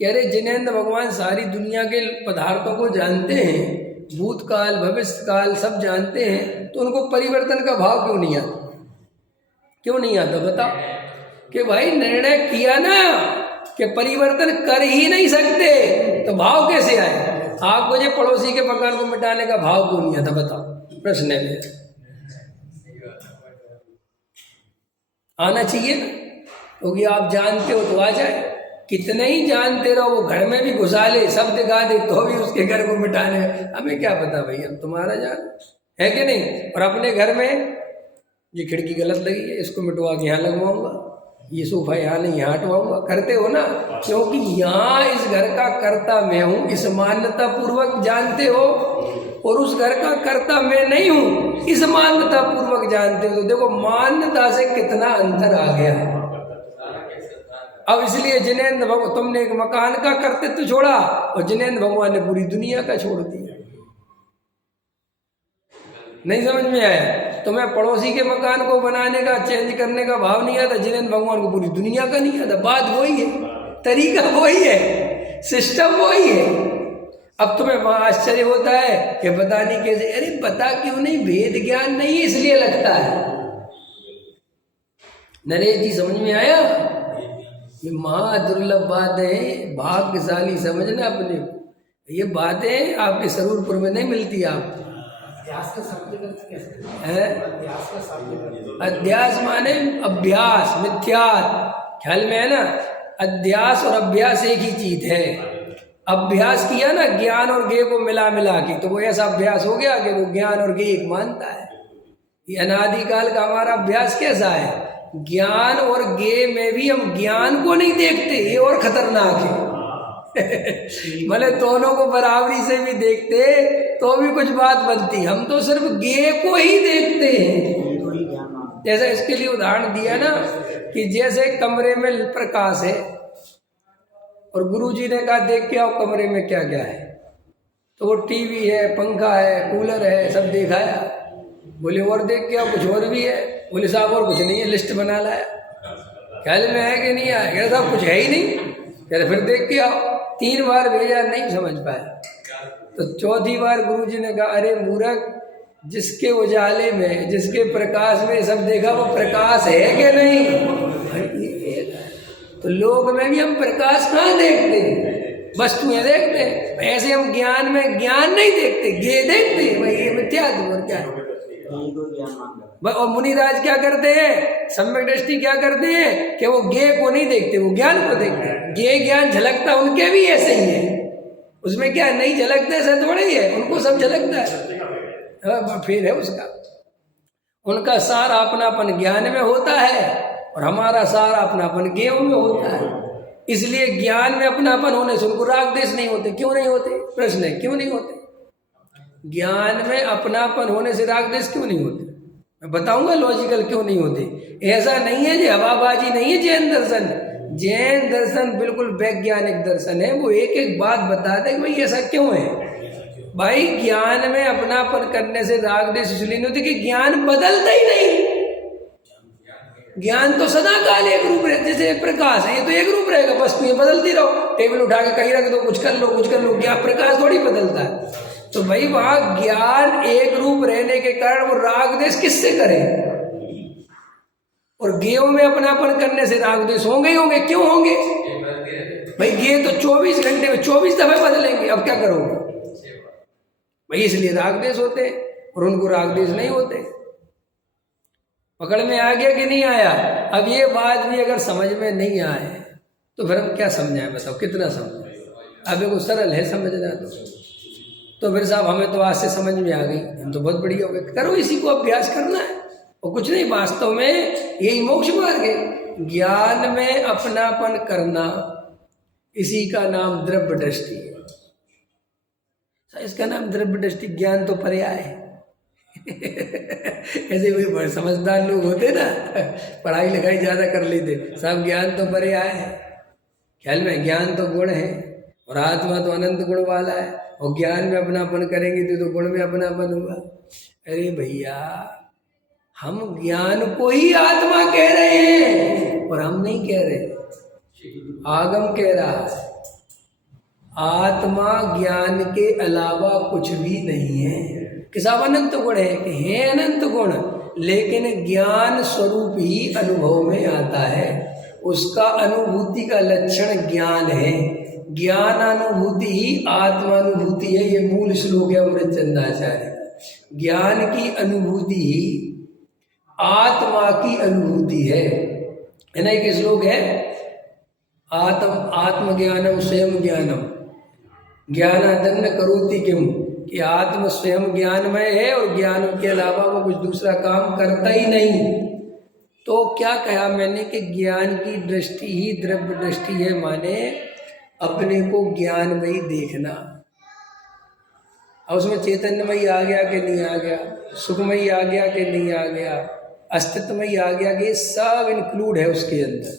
कि अरे जिनेंद्र भगवान सारी दुनिया के पदार्थों को जानते हैं, भूतकाल भविष्यकाल सब जानते हैं, तो उनको परिवर्तन का भाव क्यों नहीं आता? क्यों नहीं आता बताओ? कि भाई निर्णय किया ना कि परिवर्तन कर ही नहीं सकते, तो भाव कैसे आए? आप मुझे पड़ोसी के मकान को मिटाने का भाव क्यों नहीं आता बताओ? प्रश्न है मेरा। आना चाहिए ना, क्योंकि आप जानते हो तो आ जाए। कितने ही जानते रहो, वो घर में भी घुसा ले, सब दिखा दे, तो भी उसके घर को मिटाने हमें क्या पता भाई, हम तुम्हारा जान है कि नहीं। और अपने घर में ये खिड़की गलत लगी है, इसको मिटवा के यहाँ लगवाऊंगा, ये सोफा यहाँ नहीं यहाँ हटवाऊंगा, करते हो ना, क्योंकि यहाँ इस घर का कर्ता मैं हूँ, इस मान्यता पूर्वक जानते हो, और उस घर का कर्ता मैं नहीं हूँ, इस मान्यता पूर्वक जानते हो। तो देखो मान्यता से कितना अंतर आ गया। अब इसलिए जिनेंद्र भगवान, तुमने एक मकान का कर्तृत्व छोड़ा और जिनेंद्र भगवान ने पूरी दुनिया का छोड़ दिया। नहीं समझ में आया? तुम्हें पड़ोसी के मकान को बनाने का, चेंज करने का भाव नहीं आता, जिनेंद्र भगवान को पूरी दुनिया का नहीं आता। बात वही है, तरीका वही है, सिस्टम वही है। अब तुम्हें वहां आश्चर्य होता है कि पता नहीं कैसे, अरे पता क्यों नहीं, भेद ज्ञान नहीं इसलिए लगता है। नरेश जी समझ में आया? ये महा दुर्लभ बात है, भाग्यशाली समझना अपने को। ये बातें आपके सरूरपुर में नहीं मिलती। आप अध्यास का शब्द कैसे है? अध्यास का शब्द, अध्यास माने अभ्यास, मिथ्या, ख्याल में है ना? अध्यास और अभ्यास एक ही चीज है। अभ्यास किया ना ज्ञान और ज्ञ को मिला के, तो वो ऐसा अभ्यास हो गया कि वो ज्ञान और ज्ञ एक मानता है। ये अनादिकाल का हमारा अभ्यास कैसा है? ज्ञान और ज्ञ में भी हम ज्ञान को नहीं देखते, ये और खतरनाक है। भले दोनों को बराबरी से भी देखते तो भी कुछ बात बनती, हम तो सिर्फ ज्ञ को ही देखते हैं। जैसे इसके लिए उदाहरण दिया ना कि जैसे कमरे में प्रकाश है और गुरुजी ने कहा देख के आओ कमरे में क्या क्या है, तो वो टीवी है, पंखा है, कूलर है, सब दिखाया। बोले और देख के आओ, कुछ और भी है। बोले साहब और कुछ नहीं है, लिस्ट बना लाया। ख्याल में है कि नहीं आया? कह साहब कुछ है ही नहीं। कह फिर देख के आओ। 3 बार भेजा, नहीं समझ पाया। तो चौथी बार गुरुजी ने कहा अरे मूर्ख, जिसके उजाले में, जिसके प्रकाश में सब देखा, वो प्रकाश है कि नहीं? तो लोग में भी हम प्रकाश कहाँ देखते हैं? वस्तुएं देखते हैं। ऐसे हम ज्ञान में ज्ञान नहीं देखते, ज्ञ देखते हैं। भाई ये मिथ्या है और क्या है? और मुनिराज क्या करते हैं? सम्यक दृष्टि क्या करते हैं कि वो ज्ञ को नहीं देखते, वो ज्ञान को देखते हैं। ज्ञ ज्ञान झलकता उनके भी ऐसे ही है, उसमें क्या नहीं झलकते ऐसा थोड़ा ही है, उनको सब झलकता है। फिर है उसका, उनका सारा अपनापन ज्ञान में होता है और हमारा सारा अपनापन ज्ञ में होता है। इसलिए ज्ञान में अपनापन होने से उनको राग द्वेष नहीं होते। क्यों नहीं होते? प्रश्न है, क्यों नहीं होते? ज्ञान में अपनापन होने से राग द्वेष क्यों नहीं होते? मैं बताऊंगा लॉजिकल क्यों नहीं होते। ऐसा नहीं है जो हवाबाजी नहीं है जैन दर्शन। जैन दर्शन बिल्कुल वैज्ञानिक दर्शन है। वो एक एक बात बताते हैं कि भाई ऐसा क्यों है। भाई ज्ञान में अपनापन करने से राग द्वेष इसलिए नहीं होती कि ज्ञान बदलता ही नहीं। ज्ञान तो सदा काल एक रूप रहता, जैसे प्रकाश है, ये तो एक रूप रहेगा, वस्तुएं बदलती रहो, टेबल उठा के कहीं रख दो, कुछ कर लो, ज्ञान प्रकाश थोड़ी बदलता है। तो भाई वहां ज्ञान एक रूप रहने के कारण वो राग द्वेष किससे करें? और ज्ञ में अपनापन करने से राग द्वेष होंगे ही होंगे। क्यों होंगे भाई? ज्ञ तो 24 घंटे में 24 दफे बदलेंगे, अब क्या करोगे भाई? इसलिए राग द्वेष होते और उनको राग द्वेष नहीं होते। पकड़ में आ गया कि नहीं आया? अब ये बात भी अगर समझ में नहीं आए तो फिर हम क्या समझाएं? बताओ कितना समझाएं? अब देखो सरल है समझना, तो फिर साहब हमें तो आज से समझ में आ गई, हम तो बहुत बढ़िया हो गए। करो, इसी को अभ्यास करना है और कुछ नहीं। वास्तव में यही मोक्ष मार्ग है। ज्ञान में अपनापन करना, इसी का नाम द्रव्य दृष्टि है। इसका नाम द्रव्य दृष्टि। ज्ञान तो पर्याय है। ऐसे कोई बड़े समझदार लोग होते ना, पढ़ाई लिखाई ज्यादा कर लेते, सब ज्ञान तो पर्याय है। ख्याल में ज्ञान तो गुण है और आत्मा तो अनंत गुण वाला है, और ज्ञान में अपनापन करेंगे तो गुण में अपनापन होगा। अरे भैया, हम ज्ञान को ही आत्मा कह रहे हैं और हम नहीं कह रहे, आगम कह रहा है। आत्मा ज्ञान के अलावा कुछ भी नहीं है। कि सब अनंत गुण है, कि है अनंत गुण, लेकिन ज्ञान स्वरूप ही अनुभव में आता है। उसका अनुभूति का लक्षण ज्ञान है। ज्ञानानुभूति ही आत्मानुभूति है। ये मूल श्लोक है अमृत चंदाचार्य। ज्ञान की अनुभूति ही आत्मा की अनुभूति है ना। एक श्लोक है, आत्मज्ञानम स्वयं ज्ञानम ज्ञानादन्न करोति किम, कि आत्म स्वयं ज्ञानमय है और ज्ञान के अलावा वो कुछ दूसरा काम करता ही नहीं। तो क्या कहा मैंने कि ज्ञान की दृष्टि ही द्रव्य दृष्टि है, माने अपने को ज्ञान में ही देखना। अब उसमें चैतन्यमयी आ गया कि नहीं आ गया, सुखमयी आ गया कि नहीं आ गया, अस्तित्वमयी आ गया कि सब इंक्लूड है उसके अंदर।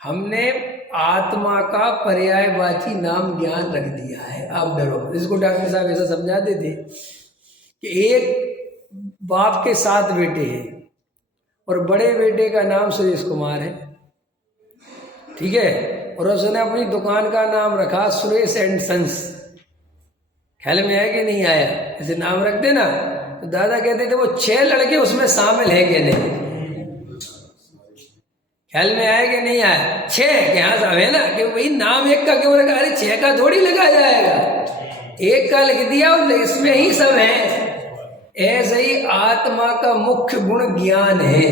हमने आत्मा का पर्यायवाची नाम ज्ञान रख दिया है। आप डरो, इसको डॉक्टर साहब ऐसा समझाते थे कि एक बाप के 7 बेटे हैं और बड़े बेटे का नाम सुरेश कुमार है, ठीक है, और उसने अपनी दुकान का नाम रखा सुरेश एंड सन्स। ख्याल में आया कि नहीं आया? ऐसे नाम रख देना। तो दादा कहते थे वो 6 लड़के उसमें शामिल है कि नहीं? ख्याल में आया कि नहीं आया? 6 के यहाँ सब है ना, कि भाई नाम एक का क्यों रखा? अरे 6 का थोड़ी लगा जाएगा, एक का लिख दिया और इसमें ही सब है। ऐसे ही आत्मा का मुख्य गुण ज्ञान है।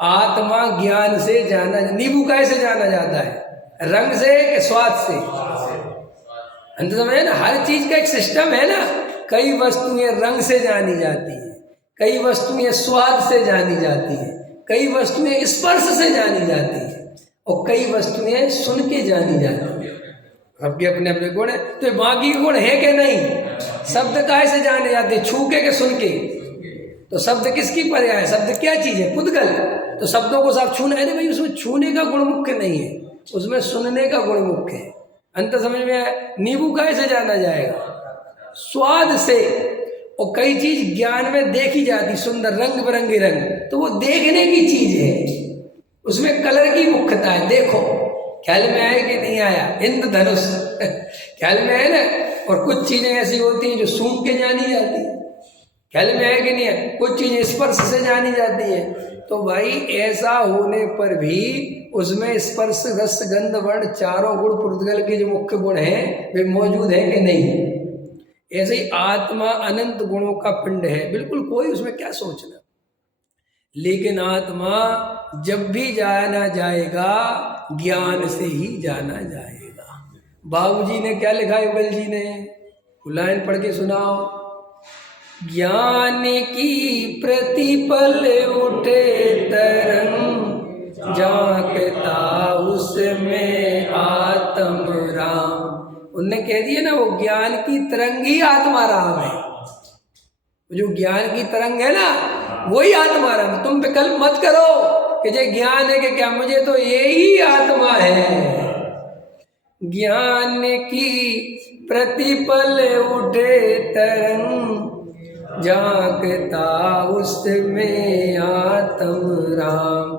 आत्मा ज्ञान से जाना, नींबू कैसे जाना जाता है? रंग से कि स्वाद से? अंत समझे ना, हर चीज का एक सिस्टम है ना। कई वस्तुएं रंग से जानी जाती है, कई वस्तुएं स्वाद से जानी जाती है, कई वस्तुएं स्पर्श से जानी जाती है और कई वस्तुएं सुन के जानी जाती है। सबके अपने अपने गुण है। तो बाकी गुण है कि नहीं? शब्द कैसे जाने जाते? छू के सुन के? तो शब्द किसकी पर्याय है? शब्द क्या चीज है? पुद्गल। तो शब्दों को सब छूना है भाई, उसमें छूने का गुण मुख्य नहीं है, उसमें सुनने का गुण मुख्य है। अंत समझ में आया? नींबू कैसे जाना जाएगा? स्वाद से। और कई चीज ज्ञान में देखी जाती, सुंदर रंग बिरंगे रंग, तो वो देखने की चीज है, उसमें कलर की मुख्यता है। देखो, ख्याल में आया कि नहीं आया? इंद्रधनुष ख्याल में आया ना। और कुछ चीजें ऐसी होती हैं जो सूंघ के जानी जाती है। ख्याल में आया कि नहीं है? कुछ चीजें स्पर्श से जानी जाती है। तो भाई ऐसा होने पर भी उसमें स्पर्श रस गंध वर्ण चारों गुण पुर्तगल के जो मुख्य गुण हैं वे मौजूद है कि नहीं? ऐसे ही आत्मा अनंत गुणों का पिंड है, बिल्कुल कोई उसमें क्या सोचना। लेकिन आत्मा जब भी जाना जाएगा ज्ञान से ही जाना जाएगा। बाबूजी ने क्या लिखा है, युगल जी ने? लाइन पढ़ के सुनाओ। ज्ञान की प्रतिपल उठे तरंग, झांकता उसमें आत्म राम। उनने कह दिया ना, वो ज्ञान की तरंग ही आत्मा राम है। जो ज्ञान की तरंग है ना, वही आत्मा राम। तुम विकल्प मत करो कि जो ज्ञान है कि क्या, मुझे तो यही आत्मा है। ज्ञान की प्रतिपल उठे तरंग, झांकता उसमें आत्म राम।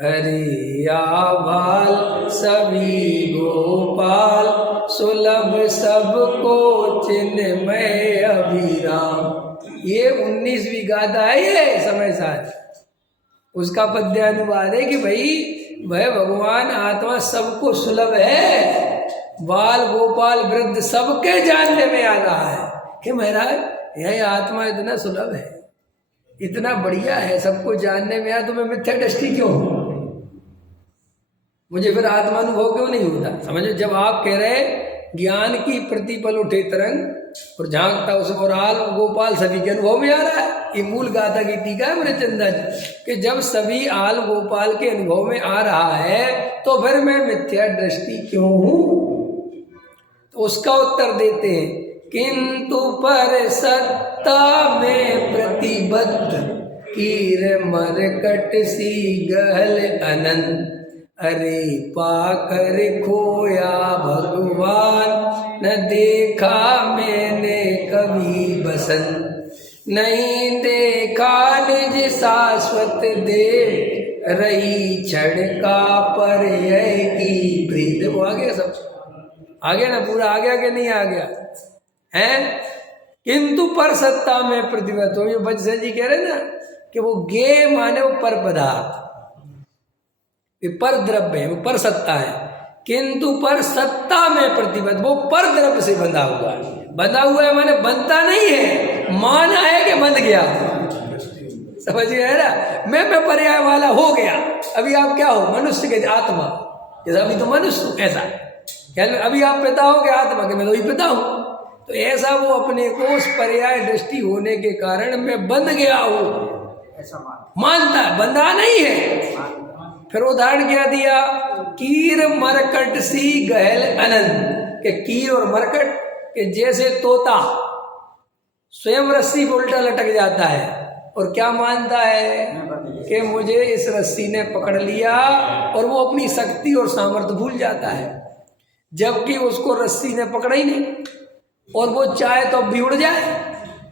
हरि आबाल सभी गोपाल, सुलभ सबको चिन्मय अभिराम। ये 19वीं गाथा है, ये समय साथ उसका पद्यानुवाद है कि भाई वह भगवान आत्मा सबको सुलभ है। बाल गोपाल वृद्ध सबके जानने में आ रहा है कि महाराज यह आत्मा इतना सुलभ है, इतना बढ़िया है, सबको जानने में आया, तो मैं मिथ्या दृष्टि क्यों हूं? मुझे फिर आत्मानुभव क्यों नहीं होता? समझो, जब आप कह रहे ज्ञान की प्रतिपल उठे तरंग और झांकता उस और आल गोपाल सभी के अनुभव में आ रहा है। ये मूल गाथा की टीका है मेरे चंदा जी, कि जब सभी आल गोपाल के अनुभव में आ रहा है तो फिर मैं मिथ्या दृष्टि क्यों हूं? तो उसका उत्तर देते हैं, किंतु पर सत्ता में प्रतिबद्ध, कीर मरकट सी गहल अनंत। अरे पाकर खोया भगवान, न देखा मैंने कभी बसंत। नहीं देखा निज शाश्वत देव, रही क्षण का पर्यय की प्रीत। वो आ गया, सब आ गया ना, पूरा आ गया कि नहीं आ गया है? किंतु पर सत्ता में प्रतिभा। तो ये बच्चे जी कह रहे ना कि वो गे माने वो पर पदार्थ, ये पर द्रव्य है, वो पर सत्ता है, किंतु पर सत्ता में प्रतिबद्ध, वो पर द्रव्य से बंधा हुआ है। बंधा हुआ है माने बनता नहीं है, माना है कि बंध गया। समझ गए ना? मैं पर्याय वाला हो गया। अभी आप क्या हो? मनुष्य के आत्मा, जैसा अभी तो मनुष्य ऐसा, अभी आप पिता हो के आत्मा के, मैं तो ही पिता हूं। तो ऐसा वो अपने को उस पर्याय दृष्टि होने के कारण मैं बंध गया हूं, ऐसा मानता है, बंधा नहीं है। फिर उदाहरण क्या दिया? कीर मरकट सी गहल अनंत, के कीर और मरकट के जैसे तोता स्वयं रस्सी पे उल्टा लटक जाता है और क्या मानता है कि मुझे इस रस्सी ने पकड़ लिया, और वो अपनी शक्ति और सामर्थ्य भूल जाता है, जबकि उसको रस्सी ने पकड़ा ही नहीं। और वो चाहे तो अब भी उड़ जाए,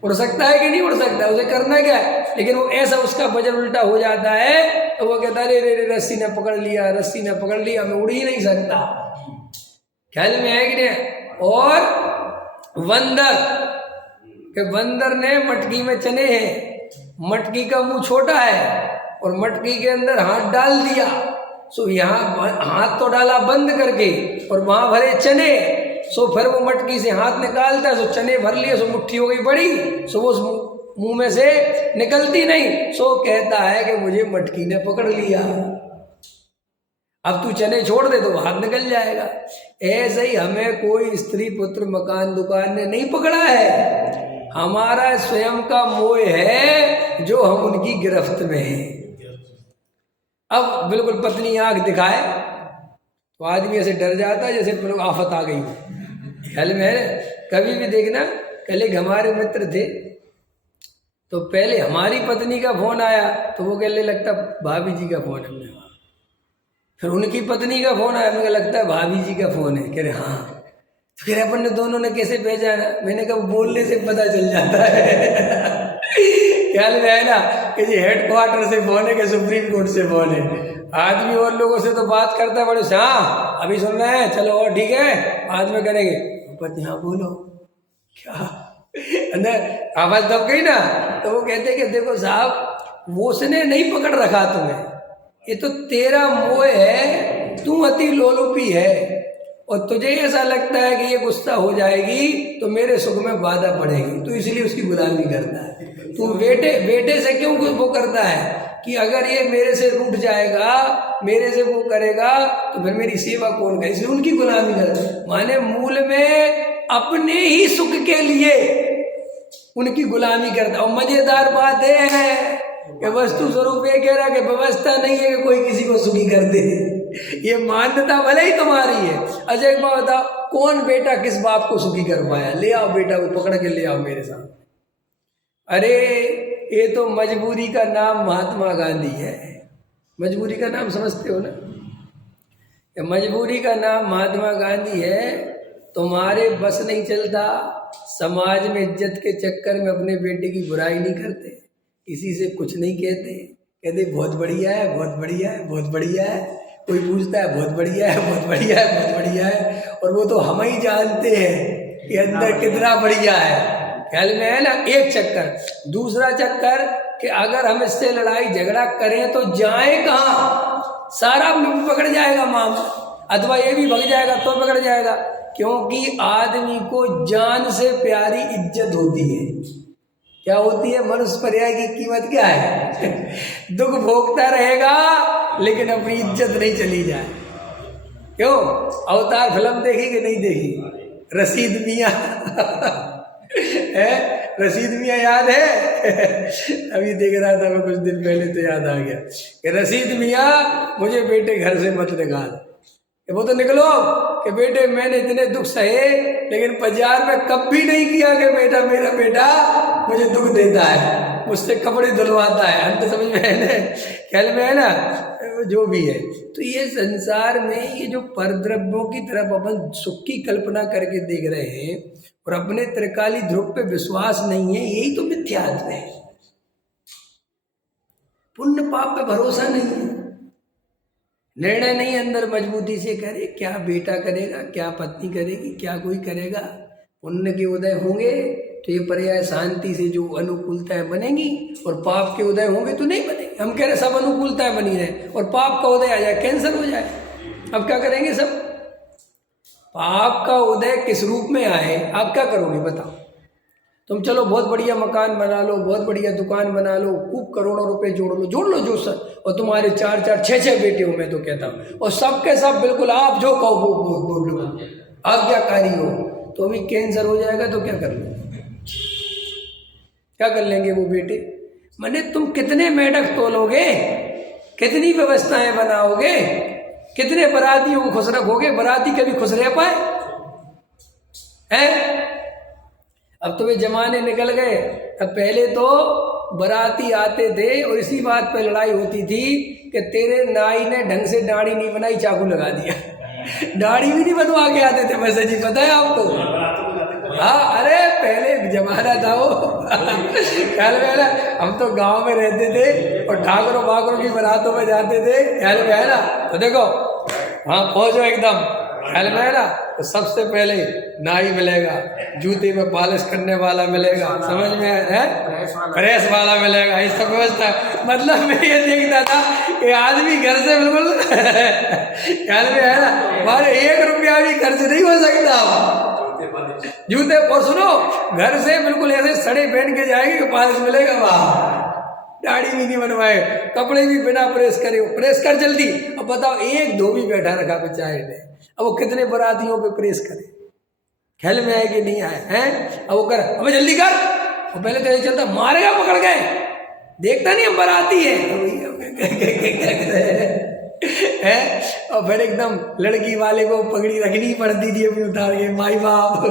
उड़ सकता है कि नहीं उड़ सकता, उसे करना क्या है, लेकिन वो ऐसा उसका वजन उल्टा हो जाता है तो वो कहता है रे रे रे रस्सी ने पकड़ लिया, रस्सी ने पकड़ लिया, मैं उड़ ही नहीं सकता। ख्याल में है कि नहीं? और बंदर के, बंदर ने मटकी में चने हैं, मटकी का मुंह छोटा है और मटकी के अंदर हाथ डाल दिया, सो यहाँ हाथ तो डाला बंद करके और वहां भरे चने, सो फिर वो मटकी से हाथ निकालता है, सो चने भर लिए, सो मुट्ठी हो गई बड़ी, सो वो मुंह में से निकलती नहीं, सो कहता है कि मुझे मटकी ने पकड़ लिया। अब तू चने छोड़ दे तो वो हाथ निकल जाएगा। ऐसे ही हमें कोई स्त्री पुत्र मकान दुकान ने नहीं पकड़ा है, हमारा स्वयं का मोह है जो हम उनकी गिरफ्त में हैं। अब बिल्कुल पत्नी आंख दिखाए तो आदमी ऐसे डर जाता है जैसे बिल्कुल आफत आ गई। ख्याल में है? कभी भी देखना, कल एक हमारे मित्र थे, तो पहले हमारी पत्नी का फोन आया तो वो कहने लगता भाभी जी का फोन है, फिर उनकी पत्नी का फोन आया, मुझे लगता है भाभी जी का फोन है। कह रहे हाँ, तो कह रहे अपन ने दोनों ने कैसे पहचाना? मैंने कहा बोलने से पता चल जाता है। ख्याल में है ना कि जी हेडक्वार्टर से फोन है कि सुप्रीम कोर्ट से फोन है। आदमी और लोगों से तो बात करता है बड़े, हाँ अभी सुन रहे हैं, चलो और ठीक है बाद में करेंगे। पति हाँ बोलो क्या, अंदर आवाज दब गई ना, तो वो कहते कि देखो साहब वो उसने नहीं पकड़ रखा तुम्हें, ये तो तेरा मोह है, तू अति लोलुपी है और तुझे ऐसा लगता है कि ये गुस्सा हो जाएगी तो मेरे सुख में बाधा पड़ेगी, तो इसलिए उसकी गुलामी करता है। तू बेटे से क्यों वो करता है कि अगर ये मेरे से रूठ जाएगा, मेरे से वो करेगा तो फिर मेरी सेवा कौन करे, इसलिए उनकी गुलामी करता है। माने मूल में अपने ही सुख के लिए उनकी गुलामी करता। और मजेदार बात है कि वस्तु स्वरूप ये कह रहा है कि व्यवस्था नहीं है कि कोई किसी को सुखी कर दे, ये मान्यता भले ही तुम्हारी है। अच्छा एक बात बताओ, कौन बेटा किस बाप को सुखी कर पाया? ले आओ बेटा को पकड़ के ले आओ मेरे साथ। अरे ये तो मजबूरी का नाम महात्मा गांधी है। मजबूरी का नाम समझते हो ना? मजबूरी का नाम महात्मा गांधी है। तुम्हारे बस नहीं चलता, समाज में इज्जत के चक्कर में अपने बेटे की बुराई नहीं करते, किसी से कुछ नहीं कहते, कहते बहुत बढ़िया है, बहुत बढ़िया है, बहुत बढ़िया है। कोई पूछता है बहुत बढ़िया है, बहुत बढ़िया है, बहुत बढ़िया है, और वो तो हम ही जानते हैं कि अंदर कितना बढ़िया है। ख्याल में है ना? एक चक्कर। दूसरा चक्कर कि अगर हम इससे लड़ाई झगड़ा करें तो जाए कहाँ? सारा पकड़ जाएगा मामला, अथवा ये भी भग जाएगा तो पकड़ जाएगा, क्योंकि आदमी को जान से प्यारी इज्जत होती है। क्या होती है? मनुष्य पर्याय की कीमत क्या है? दुख भोगता रहेगा लेकिन अपनी इज्जत नहीं चली जाए। क्यों? अवतार फिल्म देखी कि नहीं देखी? रशीद मियाँ है, रशीद मियाँ याद है? अभी देख रहा था मैं कुछ दिन पहले तो याद आ गया कि रशीद मियाँ मुझे बेटे घर से मत निकाल। वो तो निकलो कि बेटे मैंने इतने दुख सहे लेकिन 50 में कभी नहीं किया कि बेटा मेरा बेटा मुझे दुख देता है, मुझसे कपड़े धुलवाता है। अंत समझ में है, ख्याल में है ना, जो भी है। तो ये संसार में ये जो परद्रव्यों की तरफ अपन सुख की कल्पना करके देख रहे हैं और अपने त्रिकाली ध्रुव पे विश्वास नहीं है, यही तो मिथ्यात्व है। पुण्य पाप पे भरोसा नहीं है, निर्णय नहीं अंदर मजबूती से करे, क्या बेटा करेगा, क्या पत्नी करेगी, क्या कोई करेगा। पुण्य के उदय होंगे तो ये पर्याय शांति से जो अनुकूलताएं बनेंगी, और पाप के उदय होंगे तो नहीं बनेंगे। हम कह रहे सब अनुकूलताएं बनी रहे और पाप का उदय आ जाए, कैंसर हो जाए, अब क्या करेंगे सब। पाप का उदय किस रूप में आए, आप क्या करोगे बताओ। तुम चलो बहुत बढ़िया मकान बना लो, बहुत बढ़िया दुकान बना लो, खूब करोड़ों रुपए जोड़ लो जो सर, और तुम्हारे 4 6 बेटे हो, मैं तो कहता हूँ, और सबके सब बिल्कुल आप जो कहो वो आज्ञाकारी हो, तो अभी कैंसर हो जाएगा तो क्या कर लो, क्या कर लेंगे वो बेटे। माने तुम कितने मेढक तोलोगे, कितनी व्यवस्थाएं बनाओगे, कितने बरातियों को खुश रखोगे, बराती कभी खुश रह पाए हैं। अब तो वे जमाने निकल गए। अब पहले तो बराती आते थे और इसी बात पे लड़ाई होती थी कि तेरे नाई ने ढंग से दाढ़ी नहीं बनाई, चाकू लगा दिया। दाढ़ी भी नहीं बनवा के आते थे वैसे जी, पता है आपको। हाँ, अरे पहले जमाना था वो। ख्याल में है ना, हम तो गांव में रहते थे और ठाकुरों बाकरों की बरातों में जाते थे, ख्याल में है ना। तो देखो हाँ पहुंचो एकदम, ख्याल में है ना, तो सबसे पहले नाई मिलेगा, जूते में पॉलिश करने वाला मिलेगा, समझ में है, प्रेस वाला मिलेगा, ये सब व्यवस्था। मतलब मैं ये देखता था कि आदमी घर से बिल्कुल ख्याल में है ना, हमारे 1 रुपया भी खर्च नहीं हो सकता जूते। और सुनो, घर से बिल्कुल ऐसे सड़े पहन के जाएंगे कि पॉलिश मिलेगा वहां, दाढ़ी भी नहीं बनवाए, कपड़े भी बिना प्रेस करे, प्रेस कर जल्दी। अब बताओ, एक धोबी बैठा रखा बेचारे ने, अब वो कितने बरातियों पे प्रेस करे, ख्याल में आए कि नहीं आए हैं। अब वो कर, अब जल्दी कर, और पहले तो ये चलता मारेगा पकड़ गए, देखता नहीं हम बराती है। और फिर एकदम लड़की वाले को पगड़ी रखनी पड़ती थी अपनी उतार के, माई बाप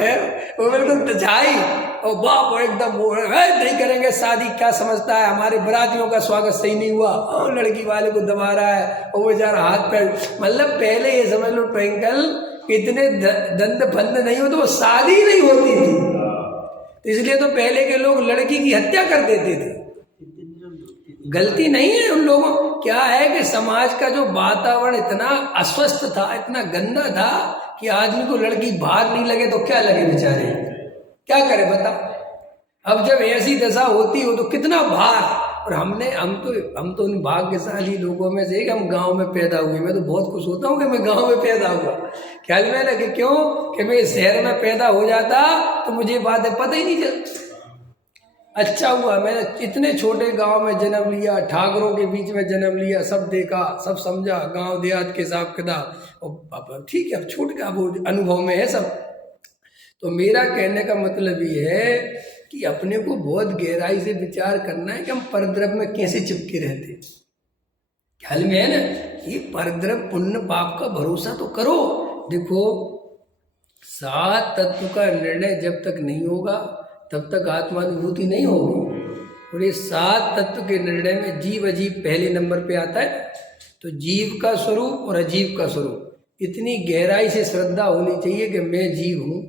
है वो बिल्कुल टचाई, और बाप एकदम वो नहीं करेंगे शादी, क्या समझता है हमारे बरातियों का स्वागत सही नहीं हुआ, और लड़की वाले को दबा रहा है, और वो बेचारा हाथ पैर। मतलब पहले ये समझ लो ट्विंकल, इतने दंड फंद नहीं हो तो वो शादी नहीं होती थी। इसलिए तो पहले के लोग लड़की की हत्या कर देते थे। गलती नहीं है उन लोगों, क्या है कि समाज का जो वातावरण इतना अस्वस्थ था, इतना गंदा था कि आदमी को लड़की बाहर नहीं लगे तो क्या लगे बेचारे, क्या करे बताओ। अब जब ऐसी दशा होती हो तो कितना भार। और हम तो उन भाग्यशाली लोगों में से कि हम गांव में पैदा हुए। मैं तो बहुत खुश होता हूँ कि मैं गांव में पैदा हुआ, ख्याल में ना, कि क्यों कि मैं शहर में पैदा हो जाता तो मुझे बातें पता ही नहीं चलती। अच्छा हुआ मैंने इतने छोटे गांव में जन्म लिया, ठाकुरों के बीच में जन्म लिया, सब देखा, सब समझा, गांव देहात के हिसाब किताब, और ठीक है अब छूट गया, वो अनुभव में है सब। तो मेरा कहने का मतलब ये है कि अपने को बहुत गहराई से विचार करना है कि हम परद्रव्य में कैसे चिपके रहते। ख्याल में है ना, ये परद्रव्य पुण्य पाप का भरोसा तो करो। देखो 7 तत्व का निर्णय जब तक नहीं होगा तब तक आत्मानुभूति नहीं होगी। और ये 7 तत्व के निर्णय में जीव अजीव पहले नंबर पे आता है। तो जीव का स्वरूप और अजीव का स्वरूप, इतनी गहराई से श्रद्धा होनी चाहिए कि मैं जीव हूँ,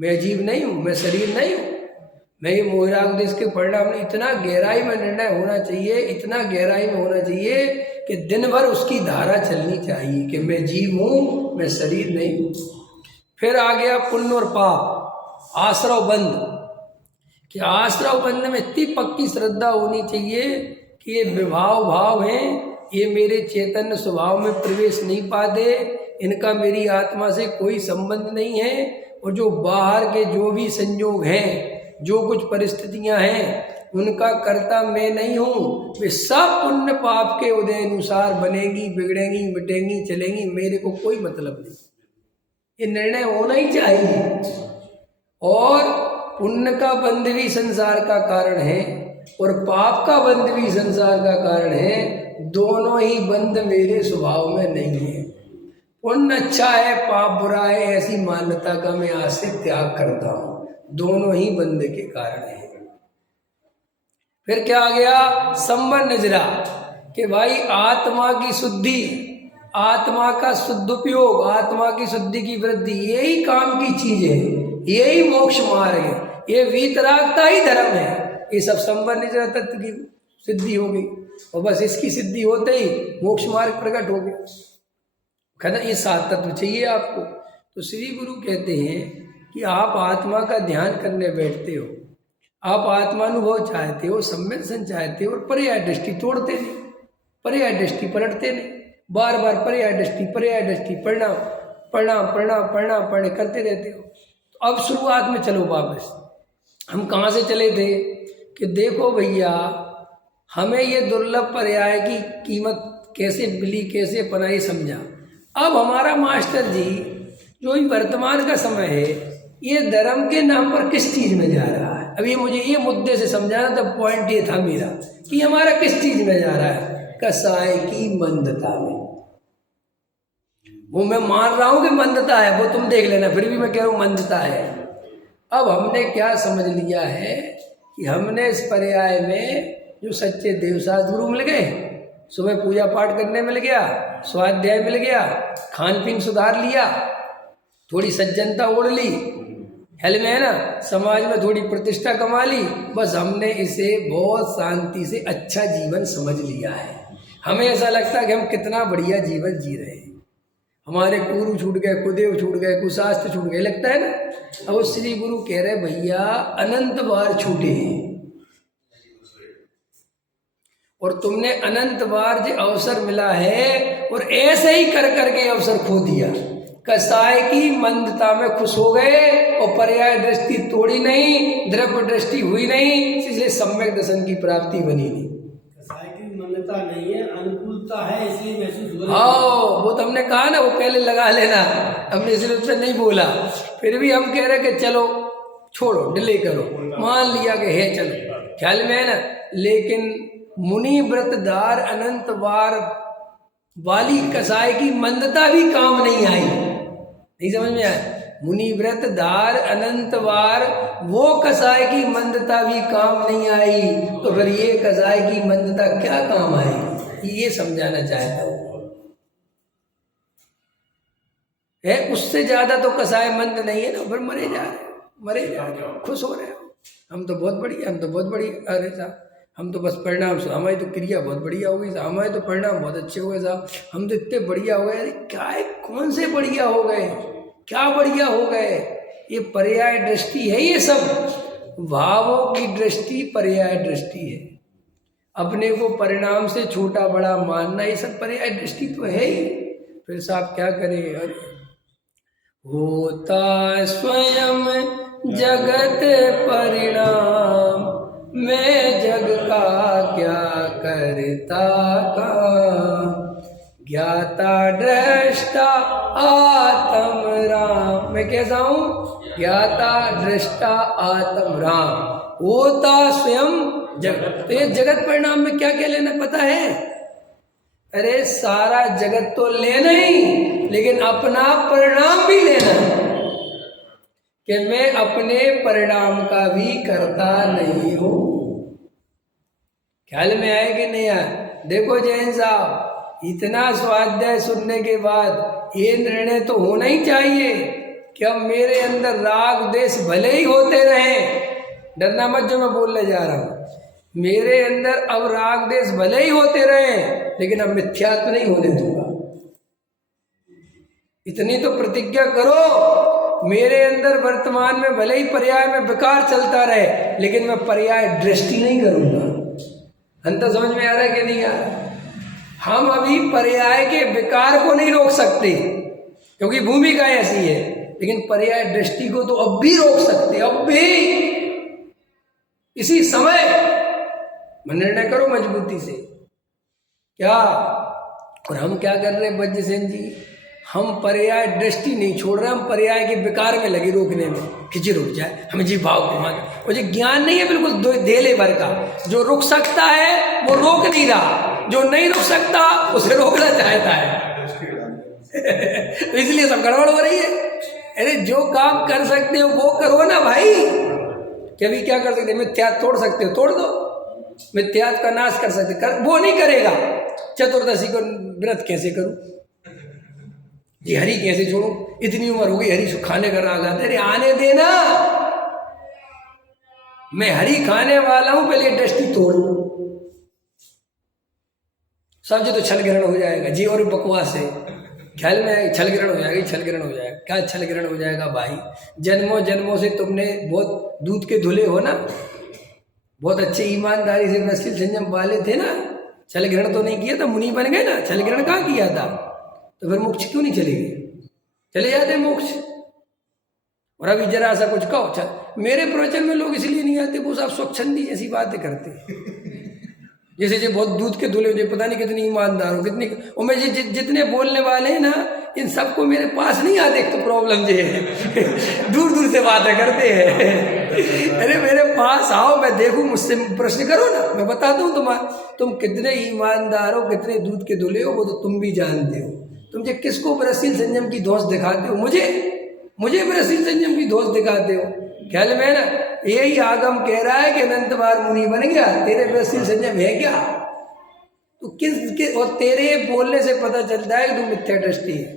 मैं अजीब नहीं हूँ, मैं शरीर नहीं हूँ, मैं ये मोहरागदेश के परिणाम नहीं। इतना गहराई में निर्णय होना चाहिए, इतना गहराई में होना चाहिए कि दिन भर उसकी धारा चलनी चाहिए कि मैं जीव हूँ, मैं शरीर नहीं हूँ। फिर आ गया पुण्य और पाप, आश्रव बंध, कि आश्रव बंध में इतनी पक्की श्रद्धा होनी चाहिए कि ये विभाव भाव हैं, ये मेरे चैतन्य स्वभाव में प्रवेश नहीं पाते, इनका मेरी आत्मा से कोई संबंध नहीं है। और जो बाहर के जो भी संयोग हैं, जो कुछ परिस्थितियां हैं, उनका कर्ता मैं नहीं हूँ। वे सब पुण्य पाप के उदय अनुसार बनेगी, बिगड़ेंगी, मिटेंगी, चलेंगी, मेरे को कोई मतलब नहीं। ये निर्णय होना ही चाहिए। और पुण्य का बंध भी संसार का कारण है और पाप का बंध भी संसार का कारण है। दोनों ही बंध मेरे स्वभाव में नहीं है। पुण्य अच्छा है, पाप बुरा है, ऐसी मान्यता का मैं आज से त्याग करता हूँ। दोनों ही बंध के कारण है। फिर क्या आ गया, संबंध नजरा कि भाई आत्मा की शुद्धि, आत्मा का शुद्ध उपयोग, आत्मा की शुद्धि की वृद्धि, यही काम की चीज है, यही मोक्ष मार्ग है, ये वीतरागता ही धर्म है। ये सब संबंध नजरा तत्व की सिद्धि हो गई और बस इसकी सिद्धि होते ही मोक्ष मार्ग प्रकट हो गया। कहना ये 7 तत्व चाहिए आपको। तो श्री गुरु कहते हैं कि आप आत्मा का ध्यान करने बैठते हो, आप आत्मानुभव चाहते हो, सम्यक दर्शन चाहते हो और पर्याय दृष्टि तोड़ते नहीं, पर्याय दृष्टि पलटते नहीं, बार बार पर्याय दृष्टि परिणाम परिणाम परिणाम परिणाम पढ़े करते रहते हो। तो अब शुरुआत में चलो वापस, हम कहाँ से चले थे कि देखो भैया हमें ये दुर्लभ पर्याय की कीमत कैसे मिली, कैसे पनाई समझा। अब हमारा मास्टर जी जो ही वर्तमान का समय है ये धर्म के नाम पर किस चीज में जा रहा है, अब ये मुझे ये मुद्दे से समझाना था। पॉइंट ये था मेरा कि हमारा किस चीज में जा रहा है, कसाय की मंदता में। वो मैं मान रहा हूं कि मंदता है, वो तुम देख लेना, फिर भी मैं कह रहा हूं मंदता है। अब हमने क्या समझ लिया है कि हमने इस पर्याय में जो सच्चे देवशास्त्र गुरु मिल गए, सुबह पूजा पाठ करने मिल गया, स्वाध्याय मिल गया, खान पीन सुधार लिया, थोड़ी सज्जनता ओढ़ ली, हेल में है ना, समाज में थोड़ी प्रतिष्ठा कमा ली, बस हमने इसे बहुत शांति से अच्छा जीवन समझ लिया है। हमें ऐसा लगता है कि हम कितना बढ़िया जीवन जी रहे हैं, हमारे गुरु छूट गए, कुदेव छूट गए, कुशास्त्र छूट गए, लगता है ना। अब श्री गुरु कह रहे भैया अनंत बार छूटे हैं और तुमने अनंत बार जो अवसर मिला है और ऐसे ही कर करके अवसर खो दिया। कसाय की मंदता में खुश हो गए और पर्याय दृष्टि तोड़ी नहीं, द्रव्य दृष्टि हुई नहीं, इसलिए सम्यक दर्शन की प्राप्ति बनी नहीं। कसाय की मंदता नहीं है, अनुकूलता है, इसलिए महसूस हो रहा है। वो तो हमने कहा ना, वो पहले लगा लेना, हमने इसलिए उससे नहीं बोला। फिर भी हम कह रहे कि चलो छोड़ो, डिले करो, मान लिया कि है, चलो ख्याल में है ना। लेकिन मुनि व्रतधार अनंत बार वाली कसाय की मंदता भी काम नहीं आई, नहीं समझ में आया। मुनि व्रतधार अनंत बार वो कसाय की मंदता भी काम नहीं आई, तो फिर ये कसाय की मंदता क्या काम आई, ये समझाना चाहता हूँ। है उससे ज्यादा तो कसाय मंद नहीं है ना, फिर मरे जा रहे, खुश हो रहे हो, हम तो बहुत बढ़िया, हम तो बहुत बढ़िया। अरे साहब हम तो बस परिणाम, हमारी तो क्रिया बहुत बढ़िया हो गई साहब, हमारे तो परिणाम बहुत अच्छे हो गए साहब, हम तो इतने बढ़िया हो गए। अरे क्या है, कौन से बढ़िया हो गए, क्या बढ़िया हो गए, ये पर्याय दृष्टि है, ये सब भावों की दृष्टि पर्याय दृष्टि है। अपने को परिणाम से छोटा बड़ा मानना, ये सब पर्याय दृष्टि तो है ही। फिर साहब क्या करें, अरे होता स्वयं जगत परिणाम, मैं जग का क्या करता काम, ज्ञाता दृष्टा आत्म राम। मैं कैसा हूँ, ज्ञाता दृष्टा आत्म राम, होता स्वयं जगत। तो ये जगत परिणाम में क्या क्या लेना पता है, अरे सारा जगत तो लेना ही, लेकिन अपना परिणाम भी लेना कि मैं अपने परिणाम का भी करता नहीं हूं। ख्याल में आए कि नहीं आए। देखो जैन साहब, इतना स्वाध्याय सुनने के बाद ये निर्णय तो होना ही चाहिए कि अब मेरे अंदर राग द्वेष भले ही होते रहे, डरना मत जो मैं बोलने जा रहा हूं, मेरे अंदर अब राग द्वेष भले ही होते रहे, लेकिन अब मिथ्यात्व नहीं होने दूंगा। इतनी तो प्रतिज्ञा करो, मेरे अंदर वर्तमान में भले ही पर्याय में विकार चलता रहे, लेकिन मैं पर्याय दृष्टि नहीं करूंगा। अंतर समझ में आ रहा है कि नहीं आ रहा। हम अभी पर्याय के विकार को नहीं रोक सकते क्योंकि भूमिका ऐसी है, लेकिन पर्याय दृष्टि को तो अब भी रोक सकते, अब भी इसी समय। निर्णय करो मजबूती से क्या। और हम क्या कर रहे हैं बज्ज सेन जी, हम पर्याय दृष्टि नहीं छोड़ रहे, हम पर्याय के विकार में लगे रोकने में, खिंची रुक जाए, हमें जी भाव घुमा दे। मुझे ज्ञान नहीं है बिल्कुल धेले भर का, जो रुक सकता है वो रोक नहीं रहा, जो नहीं रुक सकता उसे रोकना चाहता है। तो इसलिए सब गड़बड़ हो रही अरे जो काम कर सकते हो वो करो ना भाई। कभी क्या कर सकते, मिथ्यात तोड़ सकते हो तोड़ दो, मिथ्यात का नाश कर सकते कर, वो नहीं करेगा। चतुर्दशी को व्रत कैसे करूं, ये हरी कैसे छोड़ूं, इतनी उम्र हो गई हरी खाने का राग आता है, अरे आने देना, मैं हरी खाने वाला हूं, पहले दृष्टि तोड़ू, समझे तो छल ग्रहण हो जाएगा जी। और बकवास है, ख्याल में छल ग्रहण हो जाएगा, छल ग्रहण हो जाएगा, क्या छल ग्रहण हो जाएगा भाई, जन्मों जन्मों से तुमने बहुत दूध के धुले हो ना, बहुत अच्छे ईमानदारी से ब्रह्मचर्य संयम वाले थे ना, छल ग्रहण तो नहीं किया था, मुनि बन गए ना, छल ग्रहण कहाँ किया था, तो फिर मोक्ष क्यों नहीं चले गए, चले जाते मोक्ष। और अभी जरा सा कुछ कहो, मेरे प्रवचन में लोग इसलिए नहीं आते, वो सब स्वच्छंदी जैसी बातें करते जैसे जो बहुत दूध के धुले, पता नहीं कितनी ईमानदार हो, कितनी, और मैं जितने बोलने वाले हैं ना, इन सबको मेरे पास नहीं आते, तो प्रॉब्लम ये है दूर दूर से बातें करते हैं। अरे मेरे पास आओ, मैं देखूं, मुझसे प्रश्न करो ना, मैं बताता हूँ तुम कितने ईमानदार हो, कितने दूध के धुले हो, वो तो तुम भी जानते हो। तुम जो किसको ब्रह्मचर्य संयम की दोष दिखाते हो, मुझे ब्रह्मचर्य संयम की दोष दिखाते हो, ख्याल में ना। यही आगम कह रहा है कि अनंत बार मुनि बन गया, तेरे ब्रह्मचर्य संयम है क्या, तो किस और तेरे बोलने से पता चलता है कि तू मिथ्या दृष्टि है,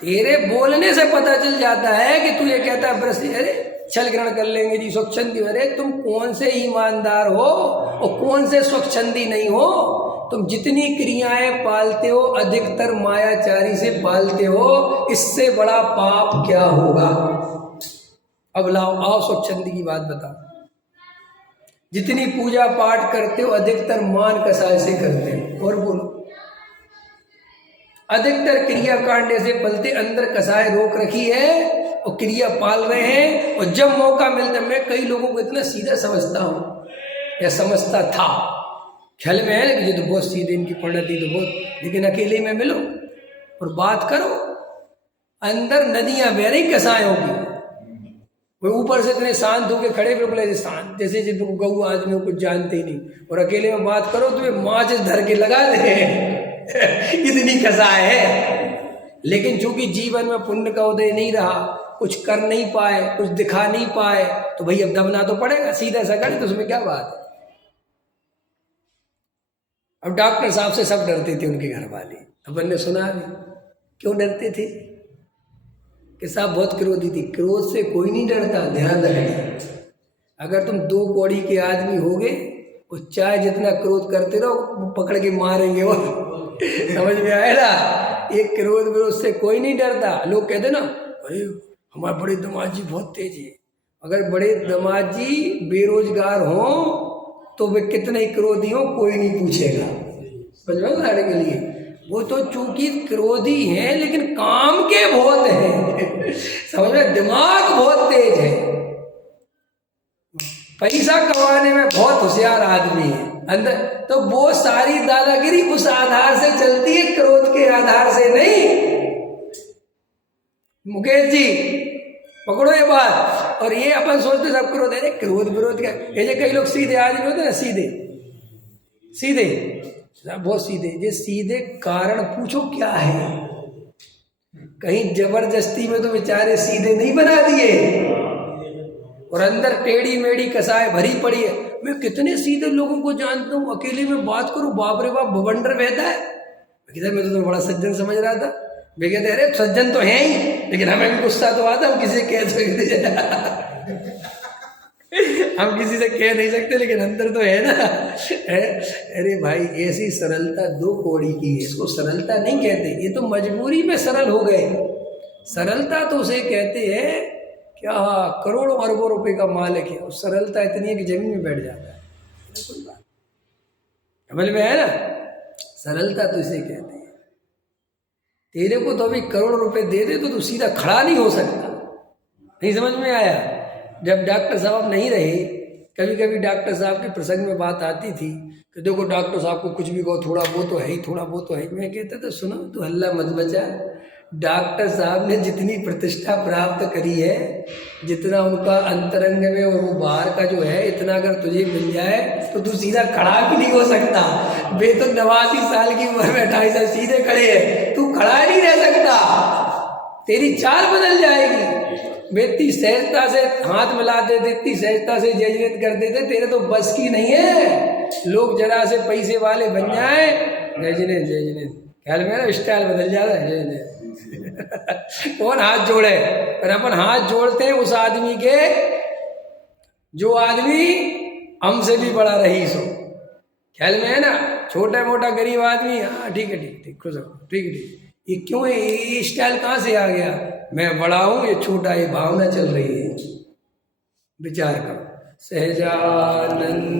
तेरे बोलने से पता चल जाता है कि तू ये कहता है ब्रह्मचर्य, अरे छल ग्रहण कर लेंगे जी, स्वच्छंदी, अरे तुम कौन से ईमानदार हो और कौन से स्वच्छंदी नहीं हो, तुम जितनी क्रियाएं पालते हो अधिकतर मायाचारी से पालते हो, इससे बड़ा पाप क्या होगा। अब लाओ आओ स्वच्छंदी की बात बताओ, जितनी पूजा पाठ करते हो अधिकतर मान कसाय से करते हो, और बोलो अधिकतर क्रिया कांड से पलते, अंदर कसाय रोक रखी है और क्रिया पाल रहे हैं, और जब मौका मिलता, मैं कई लोगों को इतना सीधा समझता हूँ या समझता था, ख्याल में है कि ये तो बहुत सीधे, इनकी पंडिती तो बहुत, लेकिन अकेले में मिलो और बात करो, अंदर नदियां बह रही कसायों की, वो ऊपर से इतने शांत होकर खड़े बिल्कुल ऐसे शांत, जैसे जिनको गऊ आदमी कुछ जानते ही नहीं, और अकेले में बात करो तो वे माच धर के लगा दे इतनी कसाय है। लेकिन चूंकि जीवन में पुण्य का उदय नहीं रहा, कुछ कर नहीं पाए, कुछ दिखा नहीं पाए, तो भाई अब दबना तो पड़ेगा, सीधा सा करे, तो उसमें क्या बात है। अब डॉक्टर साहब से सब डरते थे उनके घर वाले, अपन ने सुना भी, क्यों डरते थे कि साहब बहुत क्रोधी थी, क्रोध से कोई नहीं डरता, ध्यान रखना। अगर तुम 2 कौड़ी के आदमी होगे, वो चाहे जितना क्रोध करते रहो, वो पकड़ के मारेंगे, वो समझ में आया ना, एक क्रोध विरोध से कोई नहीं डरता। लोग कहते ना, अरे हमारे बड़े दामाद जी बहुत तेज है, अगर बड़े दामाद जी बेरोजगार हो तो वे कितने ही क्रोधी हो कोई नहीं पूछेगा, समझ में लाने के लिए, वो तो चूंकि क्रोधी हैं लेकिन काम के बहुत हैं समझ में, दिमाग बहुत तेज है, पैसा कमाने में बहुत होशियार आदमी है अंदर, तो वो सारी दादागिरी उस आधार से चलती है, क्रोध के आधार से नहीं। मुकेश जी पकड़ो ये बात। और ये अपन सोचते सब क्रोध है, क्रोध विरोध क्या, ये कई लोग सीधे आदमी होते ना, सीधे सीधे बहुत सीधे, ये सीधे कारण पूछो क्या है, कहीं जबरदस्ती में तो बेचारे सीधे नहीं बना दिए, और अंदर टेढ़ी मेढ़ी कसाय भरी पड़ी है। मैं कितने सीधे लोगों को जानता हूँ, अकेले में बात करूँ बाप रे बाप भवंडर बहता है, मैं तो बड़ा सज्जन समझ रहा था, वे कहते अरे सज्जन तो है ही, लेकिन हमें भी गुस्सा तो आता, हम किसी से कह सकते हम किसी से कह नहीं सकते, लेकिन अंदर तो है ना है? अरे भाई ऐसी सरलता 2 कौड़ी की है, इसको सरलता नहीं कहते, ये तो मजबूरी में सरल हो गए। सरलता तो उसे कहते हैं क्या, करोड़ों अरबों रुपए का मालिक है, और सरलता इतनी है कि जमीन में बैठ जाता है, कोई बात समझ में है ना, सरलता तो इसे कहते हैं। तेरे को तो अभी करोड़ रुपए दे दे तो तू सीधा खड़ा नहीं हो सकता, नहीं समझ में आया। जब डॉक्टर साहब नहीं रहे, कभी कभी डॉक्टर साहब के प्रसंग में बात आती थी कि देखो डॉक्टर साहब को कुछ भी कहो, थोड़ा बहुत तो है ही, थोड़ा बहुत तो है। मैं कहता था सुनो तू हल्ला मत बचा, डॉक्टर साहब ने जितनी प्रतिष्ठा प्राप्त करी है, जितना उनका अंतरंग में और वो बाहर का जो है, इतना अगर तुझे मिल जाए तो तू सीधा खड़ा भी नहीं हो सकता, वे तो 89 साल की उम्र में 28 साल सीधे खड़े हैं, तू खड़ा नहीं रह सकता, तेरी चाल बदल जाएगी। वे इतनी सहजता से हाथ मिलाते थे, इतनी सहजता से जजमेंट करते थे, तेरे तो बस की नहीं है। लोग जरा से पैसे वाले बन जाए, जय ख्याल में ना स्टाइल बदल जाता है, जय कौन हाथ जोड़े, पर अपन हाथ जोड़ते हैं उस आदमी के जो आदमी हमसे भी बड़ा रहीस हो। ख्याल में है ना, छोटा मोटा गरीब आदमी, हाँ ठीक है ठीक खुश हो, ठीक है ठीक, ये क्यों है, ये स्टाइल कहाँ से आ गया, मैं बड़ा हूँ ये छोटा, ये भावना चल रही है। विचार करो। सहजानंद